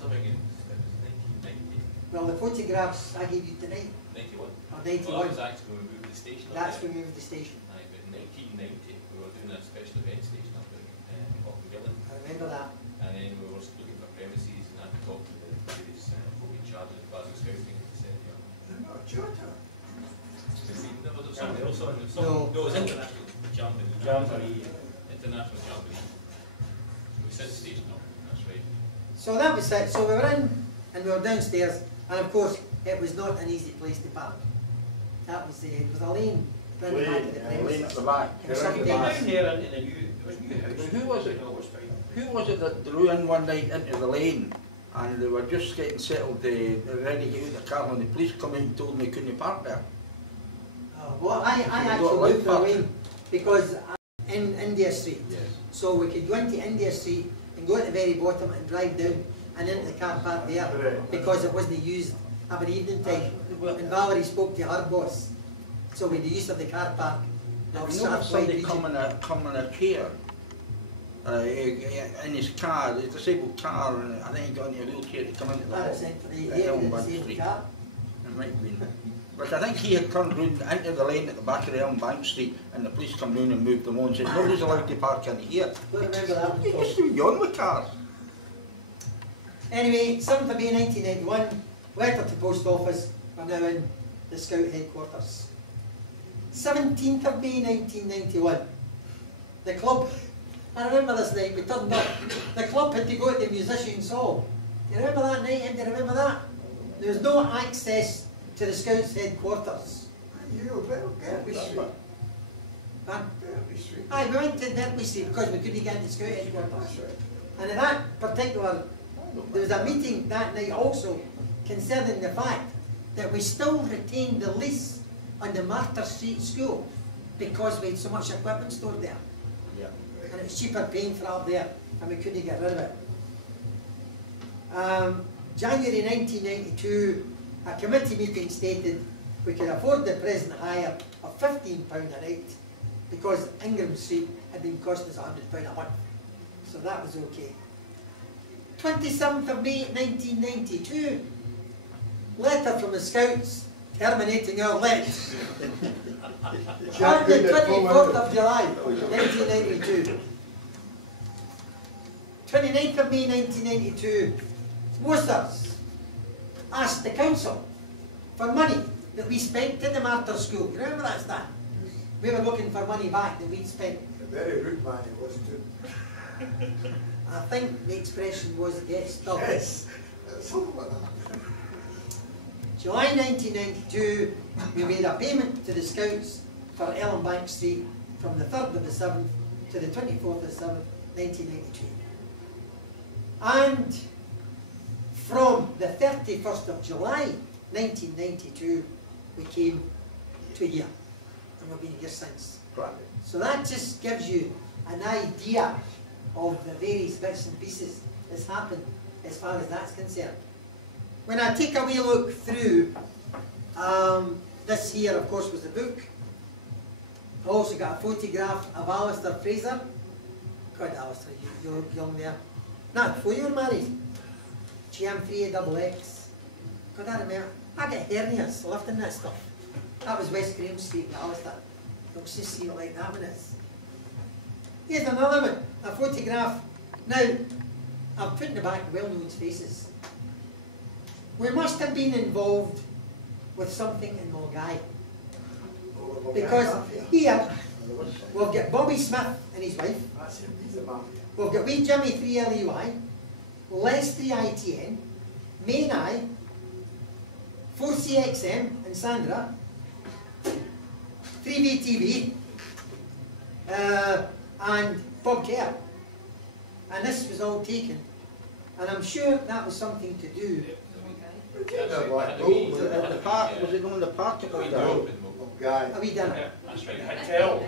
Something it was 1990. Well, the photographs I gave you tonight 91. are Well, 91. that was actually when we moved the station up That's there. when we moved the station. Aye, but in 1990 we were doing a special event station up at Auchigillan. I remember that. And then we were looking for premises and had to talk to the various folk in charge of the Glasgow Scouting and they said, yeah. They're not a charter. No, there was somebody else on it. No. No, it was International Jamboree. Jamboree. International Jamboree. So we set the station up, that's right. So that was it. So we were in and we were downstairs, and of course it was not an easy place to park. That was it was a lane round the back of the Lane at premises. the back. And You're right at the sometimes- back. Down there into the new house. Who was it? No, it was fine. Who was it that drew in one night into the lane and they were just getting settled, they were ready to get out the car when the police come in and told them they couldn't park there? Well, I actually looked for a lane because in India Street. Yes. So we could go into India Street and go at the very bottom and drive down and into the car park there because it wasn't used of an evening time. And Valerie spoke to her boss. So with the use of the car park of You know, if somebody Strathclyde come in a chair in his car, the disabled car, and I think he got in a wheelchair to come into the That's hall. it, for the Yeah, year on in the Bank same Street. car. It might have been. But I think he had turned round into the lane at the back of the Elm Bank Street and the police come round and moved them on and said, nobody's allowed to park in here. Don't remember that. You used to be on with cars. Anyway, 7th of May 1991, letter to post office, we're now in the Scout headquarters. 17th of May 1991, the club, I remember this night, we turned up, the club had to go to the Musicians' Hall. Do you remember that night? Do you remember that? There was no access to the Scouts headquarters. You know, Derby Street. Huh? Derby Street. Aye, we went to Derby Street because we couldn't get into Scout headquarters. That's right. And in that particular, there was a meeting that night also concerning the fact that we still retained the lease on the Martyr Street School because we had so much equipment stored there. Yeah. And it was cheaper paying for it up there and we couldn't get rid of it. January 1992, a committee meeting stated we could afford the present hire of £15 a night because Ingram Street had been costing us £100 a month. So that was okay. 27th of May 1992, letter from the Scouts terminating our let. On the 24th of July 1992. 29th of May 1992, WoSARS asked the council for money that we spent in the Martyr School. You remember that, Stan? We were looking for money back that we'd spent. A very rude man he was too. I think the expression was get stuck. Yes. Something like that. July 1992, we made a payment to the Scouts for Elm Bank Street from the 3rd of the 7th to the 24th of the 7th, 1992. And from the 31st of July 1992, we came to a year. And we've been here since. So that just gives you an idea of the various bits and pieces that's happened as far as that's concerned. When I take a wee look through, this here of course was the book. I also got a photograph of Alistair Fraser. God, Alistair, you look young there. Not before you were married. GM3EDZ. God, I remember. I get hernias lifting that stuff. That was West Graham Street with Alistair. Don't just see it like that when it's. Here's another one, a photograph. Now, I'm putting the back well-known faces. We must have been involved with something in Mulgai. Because here, we've got Bobby Smith and his wife. That's him, he's the mafia. We've got wee Jimmy 3LEY, Leslie ITN, Main I, 4CXM and Sandra, 3VTV, and Bob Kerr. And this was all taken And I'm sure that was something to do. The park, was it going to the park? Are we done? That's right, hotel.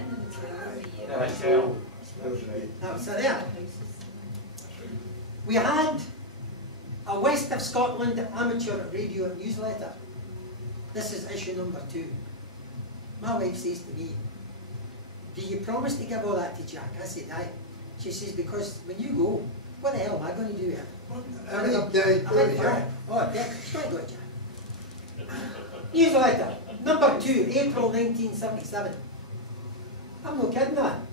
Hotel. That was there. We had a West of Scotland amateur radio newsletter. This is issue number 2. My wife says to me, do you promise to give all that to Jack? I said, aye. She says, because when you go, what the hell am I going to do here? Oh, yeah, quite good, Jack. Newsletter, number 2, April 1977. I'm not kidding, man.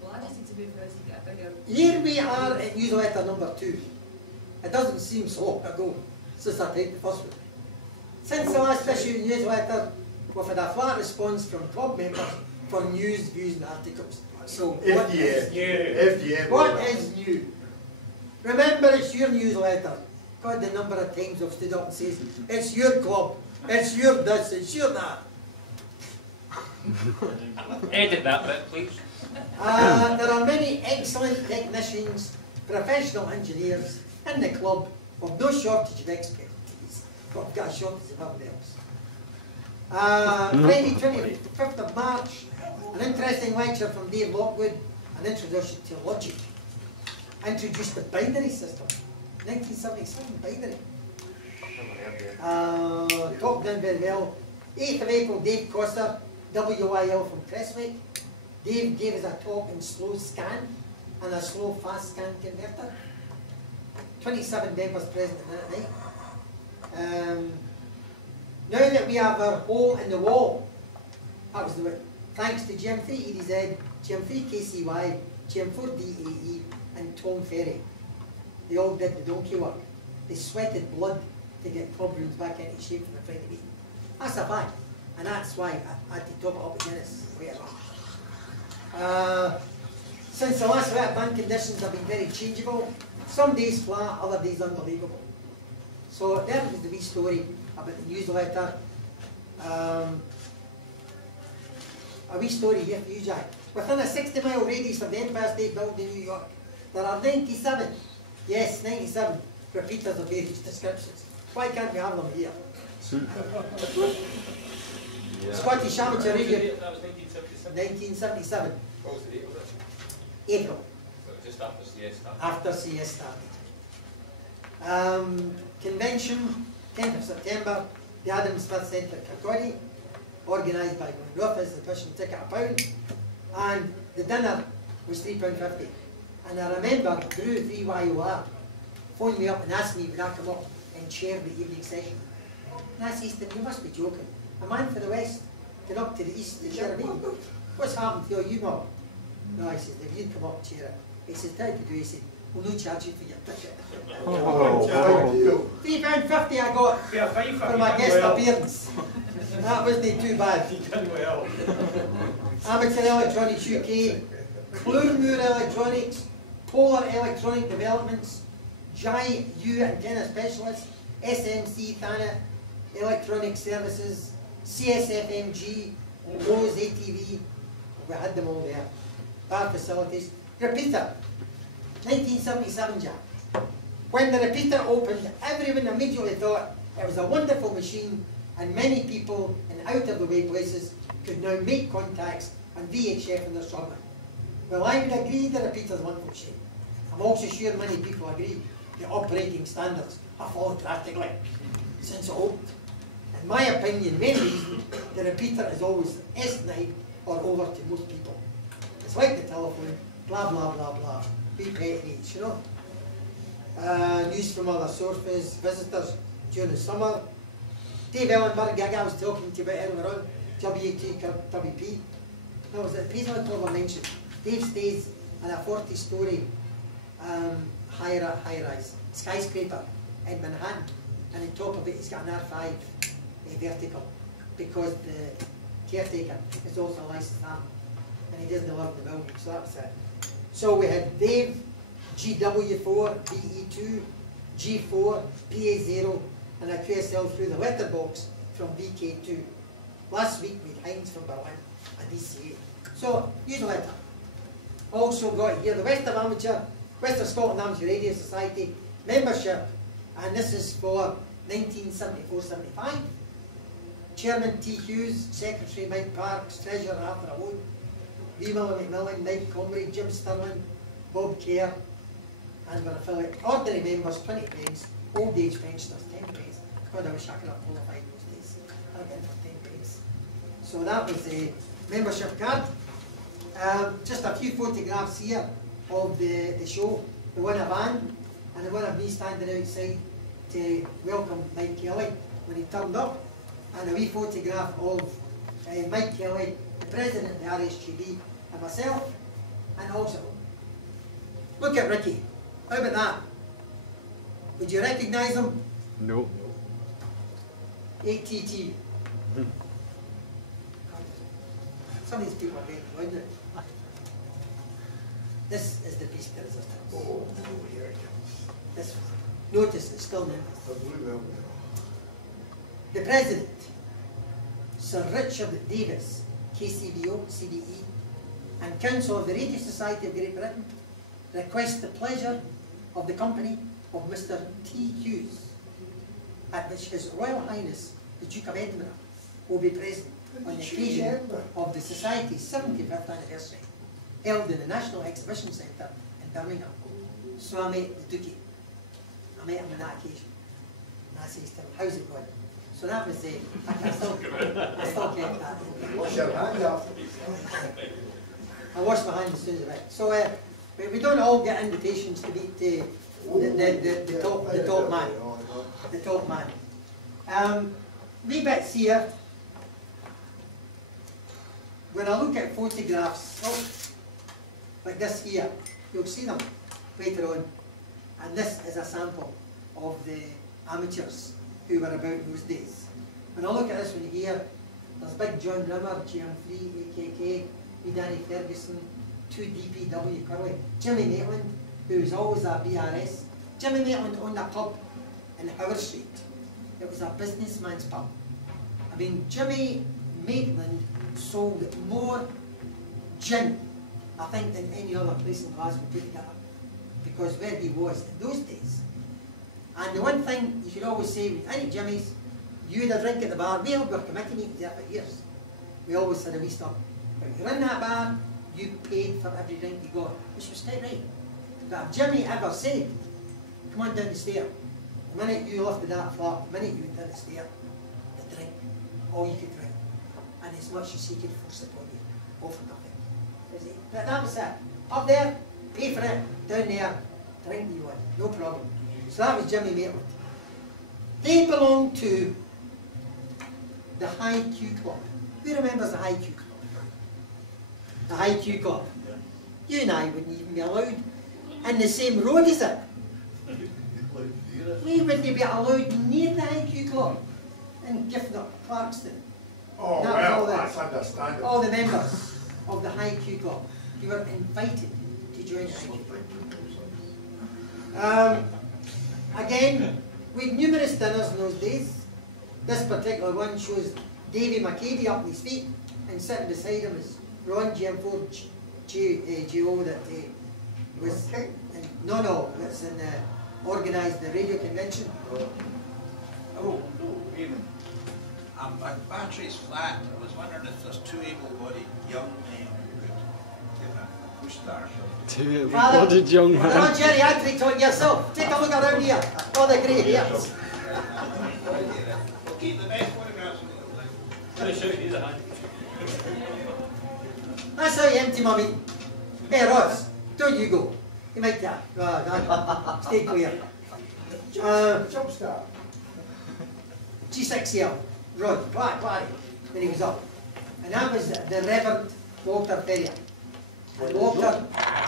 Well, I just need to move for us to get a bigger... Here we are at newsletter number 2. It doesn't seem so long ago since I typed the first one. Since the last issue of newsletter, we've had a flat response from club members for news, views and articles. So what is new? What is new? Remember, it's your newsletter. God, the number of times I've stood up and says, it's your club, it's your this, it's your that. Edit that bit, please. There are many excellent technicians, professional engineers in the club with no shortage of expertise, but we've got a shortage of everything else. Friday 25th of March, an interesting lecture from Dave Lockwood, an introduction to logic. Introduced the binary system, 1977 binary. Talked down very well. 8th of April, Dave Coster, WIL from Presswick. Dave gave us a talk in slow scan and a slow fast scan converter. 27 members present in that night. Now that we have our hole in the wall, that was the thanks to GM3EDZ, GM3KCY, GM4DAE and Tom Ferry. They all did the donkey work. They sweated blood to get club rooms back into shape for the Friday meeting. That's a fact, and that's why I had to top it up with Guinness. Since the last wet band conditions have been very changeable, some days flat, other days unbelievable. So there was the wee story about the newsletter. A wee story here for you, Jack. Within a 60-mile radius of the Empire State Building in New York, there are 97, yes, 97 repeaters of various descriptions. Why can't we have them here? Scottish Amateur Radio. That was 1977. 1977. What was the date of it? April. So just after CS started. After CS started. Convention, 10th of September, the Adam Smith Centre at Kirkcaldy, organised by Glenn Ruffus, the admission ticket £1, and the dinner was £3.50. And I remember Drew 3YOR phoned me up and asked me would I come up and chair the evening session. And I said to him, you must be joking. A man for the West, get up to the East to chair a meeting. What's happened to you, Mum? No, I said, if you'd come up and chair it. He says, how to do? He said, we'll no charge you for your ticket. £3.50 I got for my guest appearance. That wasn't too bad. You done well. Amateur Electronics UK, Clurmoor Electronics, Polar Electronic Developments, Jai U Antenna Specialists, SMC Thanet Electronic Services, CSFMG, Lowe's ATV, we had them all there. Bar facilities. Repeater, 1977, Jack. When the repeater opened, everyone immediately thought it was a wonderful machine and many people in out-of-the-way places could now make contacts on VHF in their struggling. Well, I would agree the repeater's wonderful machine. I'm also sure many people agree the operating standards have fallen drastically since it opened. In my opinion, main reason, the repeater is always S9 or over to most people. It's like the telephone, blah blah blah blah, be petty, you know. News from other sources, visitors during the summer. Dave Ellenberg, the guy I was talking to you about earlier on, WT-WP. No, was it Paisley Club I mentioned? Dave stays in a 40-storey high-rise skyscraper in Manhattan, and on top of it he's got an R5 vertical, because the caretaker is also a licensed farmer, and he doesn't live in the building, so that's it. So we had Dave, GW4, BE2, G4, PA0, and a QSL through the letterbox from VK2. Last week we had Heinz from Berlin and DCA. So, newsletter. Also got here the West of Scotland Amateur Radio Society membership, and this is for 1974-75. Chairman T. Hughes, Secretary Mike Parks, Treasurer Arthur Owen, V. William McMillan, Mike Comrie, Jim Sterling, Bob Kerr, and we're affiliate. Ordinary members, 20 pence, old age pensioners, 10 pence. God, I wish I could have qualified those days. I get for 10 pence. So that was the membership card. Just a few photographs here of the show. The one of Anne, and the one of me standing outside to welcome Mike Kelly when he turned up. And a wee photograph of Mike Kelly, the president of the RSGB, and myself. And also, look at Ricky. How about that? Would you recognise him? No. ATT. Some of these people are getting wounded. This is the piece of resistance. Oh, here it comes. This, notice it's still there. The blue belt. The President, Sir Richard Davis, KCBO, CDE, and Council of the Radio Society of Great Britain, request the pleasure of the company of Mr. T. Hughes, at which His Royal Highness the Duke of Edinburgh will be present on the occasion of the Society's 75th anniversary, held in the National Exhibition Centre in Birmingham. So I met the Dookie. I met him on that occasion. And I says to him, how's it going? So that was I still kept that. Wash your hands after. I washed my hands as soon as I went. So we don't all get invitations to meet the top man. The top man. Wee bits here. When I look at photographs, like this here, you'll see them later on. And this is a sample of the amateurs who were about in those days. When I look at this one here, there's Big John Rimmer, GM3, AKK, wee Danny Ferguson, 2 DPW Curly, Jimmy Maitland, who was always a BRS. Jimmy Maitland owned a pub in Howard Street. It was a businessman's pub. I mean, Jimmy Maitland sold more gin, I think, than any other place in Glasgow put together, because where he was in those days. And the one thing you could always say with any Jimmys, you had a drink at the bar. We held our committee meetings there for years. We always said a wee stuff. When you're in that bar, you paid for every drink you got, which was quite right. But if Jimmy ever said, come on down the stair, the minute you lifted that flap, the minute you went down the stair, the drink, all you could drink. And as much as he could force it on you, all for nothing. But that was it. Up there, pay for it. Down there, drink you want, no problem. So that was Jimmy Maitland. They belonged to the High Q Club. Who remembers the High Q Club? The High Q Club. You and I wouldn't even be allowed in the same road as it. We wouldn't be allowed near the High Q Club in Giffnock, Clarkston. Oh, well, that's understandable. All the members of the High Q Club, you were invited to join the High Q Club. Again, we had numerous dinners in those days. This particular one shows Davy McCady up on his feet, and sitting beside him is Ron GM4GO that was that's in organised the radio convention. Oh, wait a minute. My battery's flat. I was wondering if there's two able-bodied young men who could give a push start. Two able-bodied young men. You're not geriatric on yourself. Take a look around here. All the grey hairs. We'll keep the best photographs. That's how you empty my meat. Hey Ross, don't you go. You might stay clear. Jump start. G6L, Rod, Barry, when he was up. And that was the Reverend Walter Ferrier. And Walter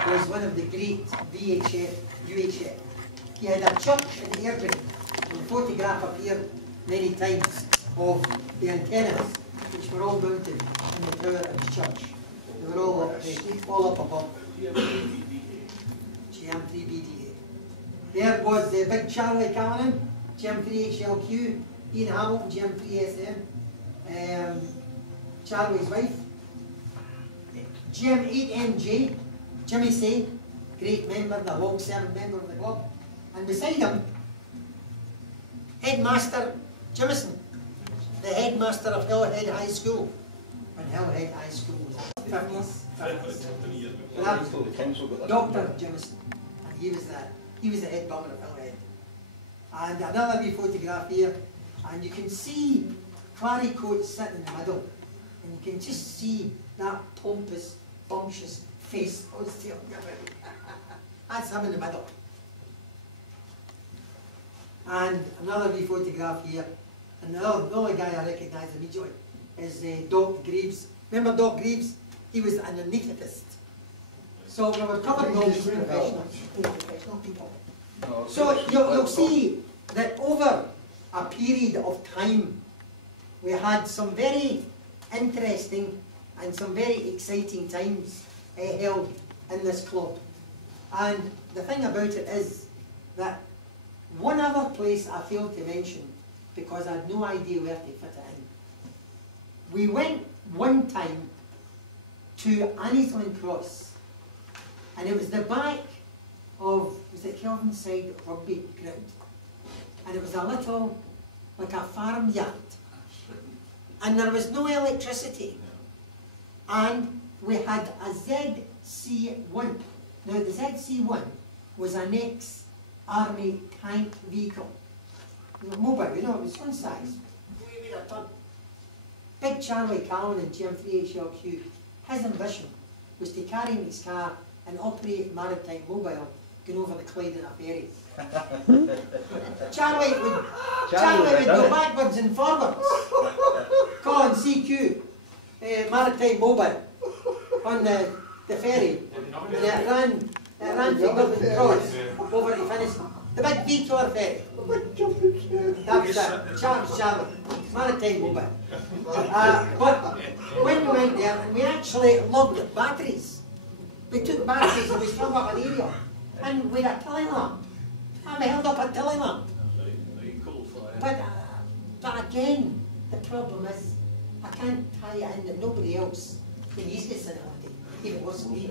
was one of the great VHF, UHF. He had a church in Airdrie, and the photograph appeared many times of the antennas, which were all mounted in the tower of his church. They were all up above. GM3EDZ. There was the big Charlie Callanan, GM3HLQ, Ian Hamilton, GM3SM, Charlie's wife, GM8MJ, Jimmy Say, great member, the long-serving member of the club, And beside him, Headmaster Jimison, the headmaster of Hillhead High School. When Hillhead High School was 50s. Dr. Jimison. And he was the head bummer of Hillhead. And another wee photograph here, and you can see Clary Coat sitting in the middle, and you can just see that pompous, bumptious face I was telling you about. That's him in the middle. And another wee photograph here, and the only guy I recognise immediately is Doc Greaves. Remember Doc Greaves? He was an anaesthetist. So we were covering all these professional people. So you'll see that over a period of time, we had some very interesting and some very exciting times held in this club. And the thing about it is that one other place I failed to mention, because I had no idea where to fit it in. We went one time to Annisland Cross, and it was the back of, was it Kelvinside Rugby Ground? And it was a little, like a farmyard. And there was no electricity. And we had a ZC-1. Now the ZC-1 was an ex-army tank vehicle. It was mobile, you know, it was one size. We made a ton. Big Charlie Callan in GM3EDZ Hughes, his ambition was to carry in his car and operate maritime mobile going over the Clyde in a ferry. Charlie would go backwards and forwards, calling CQ, maritime mobile, on the ferry, and it ran from Dublin Cross over to Finiston. The big Vitor ferry. That was it. Charlie, maritime mobile. But when we went there, and we actually logged batteries. We took batteries and we strung up an area, and we had a tilly lamp. And we held up a tilly lamp. But again, the problem is, I can't tie it in that nobody else can use this in it, even worse than me.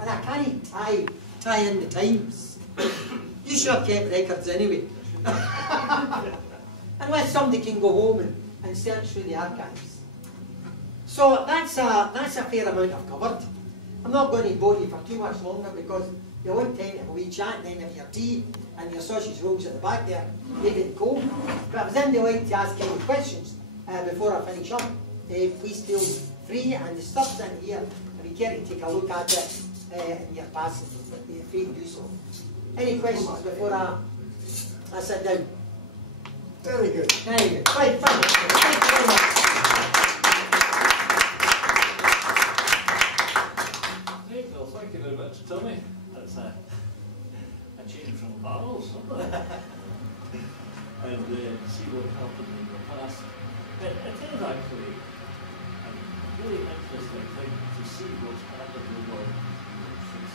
And I can't tie in the times. You should have kept records anyway. Unless somebody can go home and search through the archives. So that's a fair amount I've covered. I'm not going to bore you for too much longer because you want time to have a wee chat and then have your tea and your sausage rolls at the back there, maybe in cold. But if there's anybody like to ask any questions before I finish up, please feel free, and the stuff's in here. If you care to take a look at it in your passing, feel free to do so. Any questions before I sit down? Very good. Very good. Right, fine. Thank you very much. Great, well, thank you very much, Tommy. That's a change from barrels, isn't it? And see what happened in the past. It is actually a really interesting thing to see what's happened over since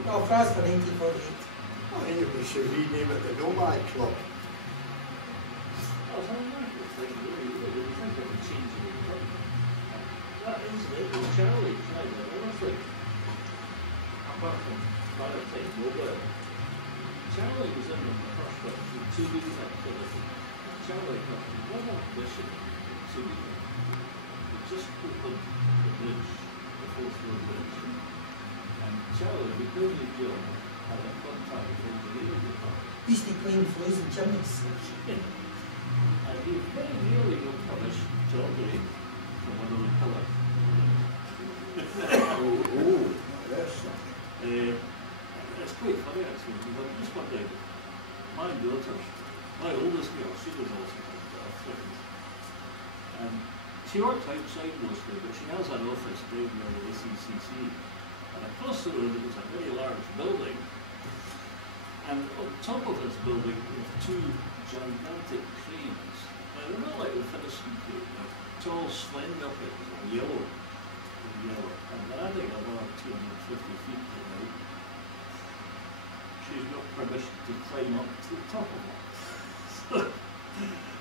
1948. Oh, France for 1948. I think we should rename it the Nomad Club. Oh, so I'm not think really think of a change in the club. That is it, with Charlie tried it, honestly. Apart from maritime mobile. Charlie was in the first up to 2 weeks activity. Charlie had one ambition in 2 weeks. He just opened the bridge, the fourth floor bridge. And Charlie, because of John, had a contact with the engineering department. Used to clean floors and chimneys. And he very nearly got punished to operate from one of the pillars. It's quite funny actually, because I'm just wondering, my daughter, my oldest girl, she was also a friend. And she worked outside mostly, but she has an office down near the ACCC. And across the road it was a very large building. And on top of this building were two gigantic cranes. Now they're not like the Finiston crane, they're tall, slender things, they're yellow. And they're adding about 250 feet to now. She's got permission to climb up to the top of it. So,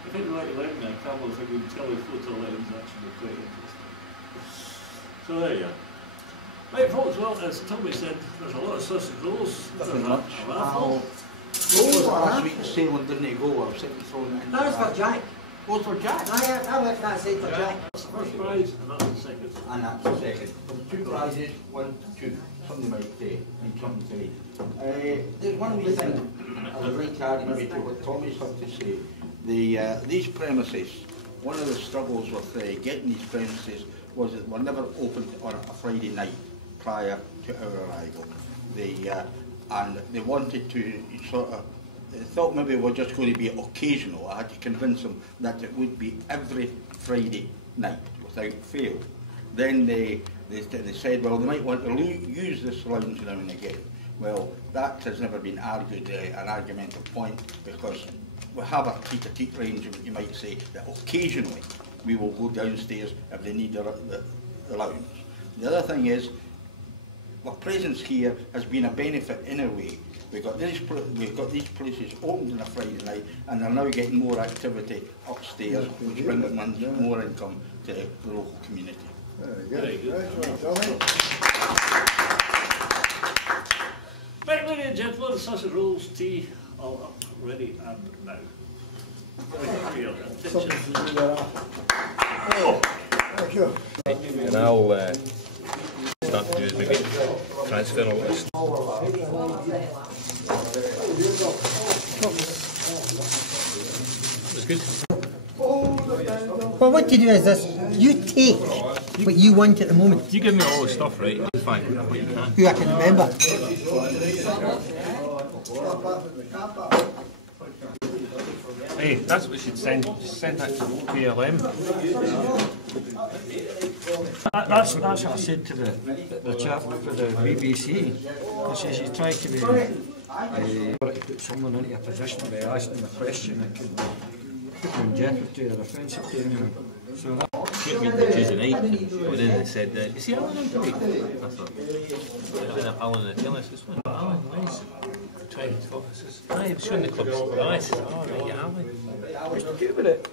if anybody like me, a camel thing with telephoto lens, actually quite interesting. So there you are. Right, folks, well, as Tommy said, there's a lot of sausage rolls. Nothing much. A raffle. Last week sailing didn't go, I was sitting throwing it in. That was for Jack. Oh, for Jack? I left that side for Jack. That's the first prize, and that's the second. And that's the second. Two prizes, 1, 2. Somebody might say, need something to say. There's one wee thing I would like to add maybe to what Tommy's had to say. These premises, one of the struggles with getting these premises was that they were never opened on a Friday night prior to our arrival. And they wanted to sort of, they thought maybe it was just going to be occasional. I had to convince them that it would be every Friday night without fail. Then they said, well, they might want to use this lounge now and again. Well, that has never been argued, an argumental point, because we have a teat arrangement, you might say, that occasionally we will go downstairs if they need the lounge. The other thing is, our presence here has been a benefit in a way. We've got these places opened on a Friday night, and they're now getting more activity upstairs, which brings more income to the local community. Very good. Right, ladies and gentlemen, sausage rolls, tea, all up, ready and now. And I'll start to do is maybe transfer all this. That was good. Well, what you do is this, you take what you want at the moment. You give me all the stuff, right? That's fine. Who I can remember. Hey, that's what we should send. Send that to PLM. That's what I said to the chap for the BBC. I says you try to be to put someone into a position by asking them a question that could put them in jeopardy or offensive to them. So that Came in Tuesday night, but then they said, is he Alan on tonight? I thought, I was Alan in the tennis, this one, Alan, nice. Trying to talk, I says, aye, I'm showing the clubs. Aye, I says, oh, right, Alan. I was okay with it.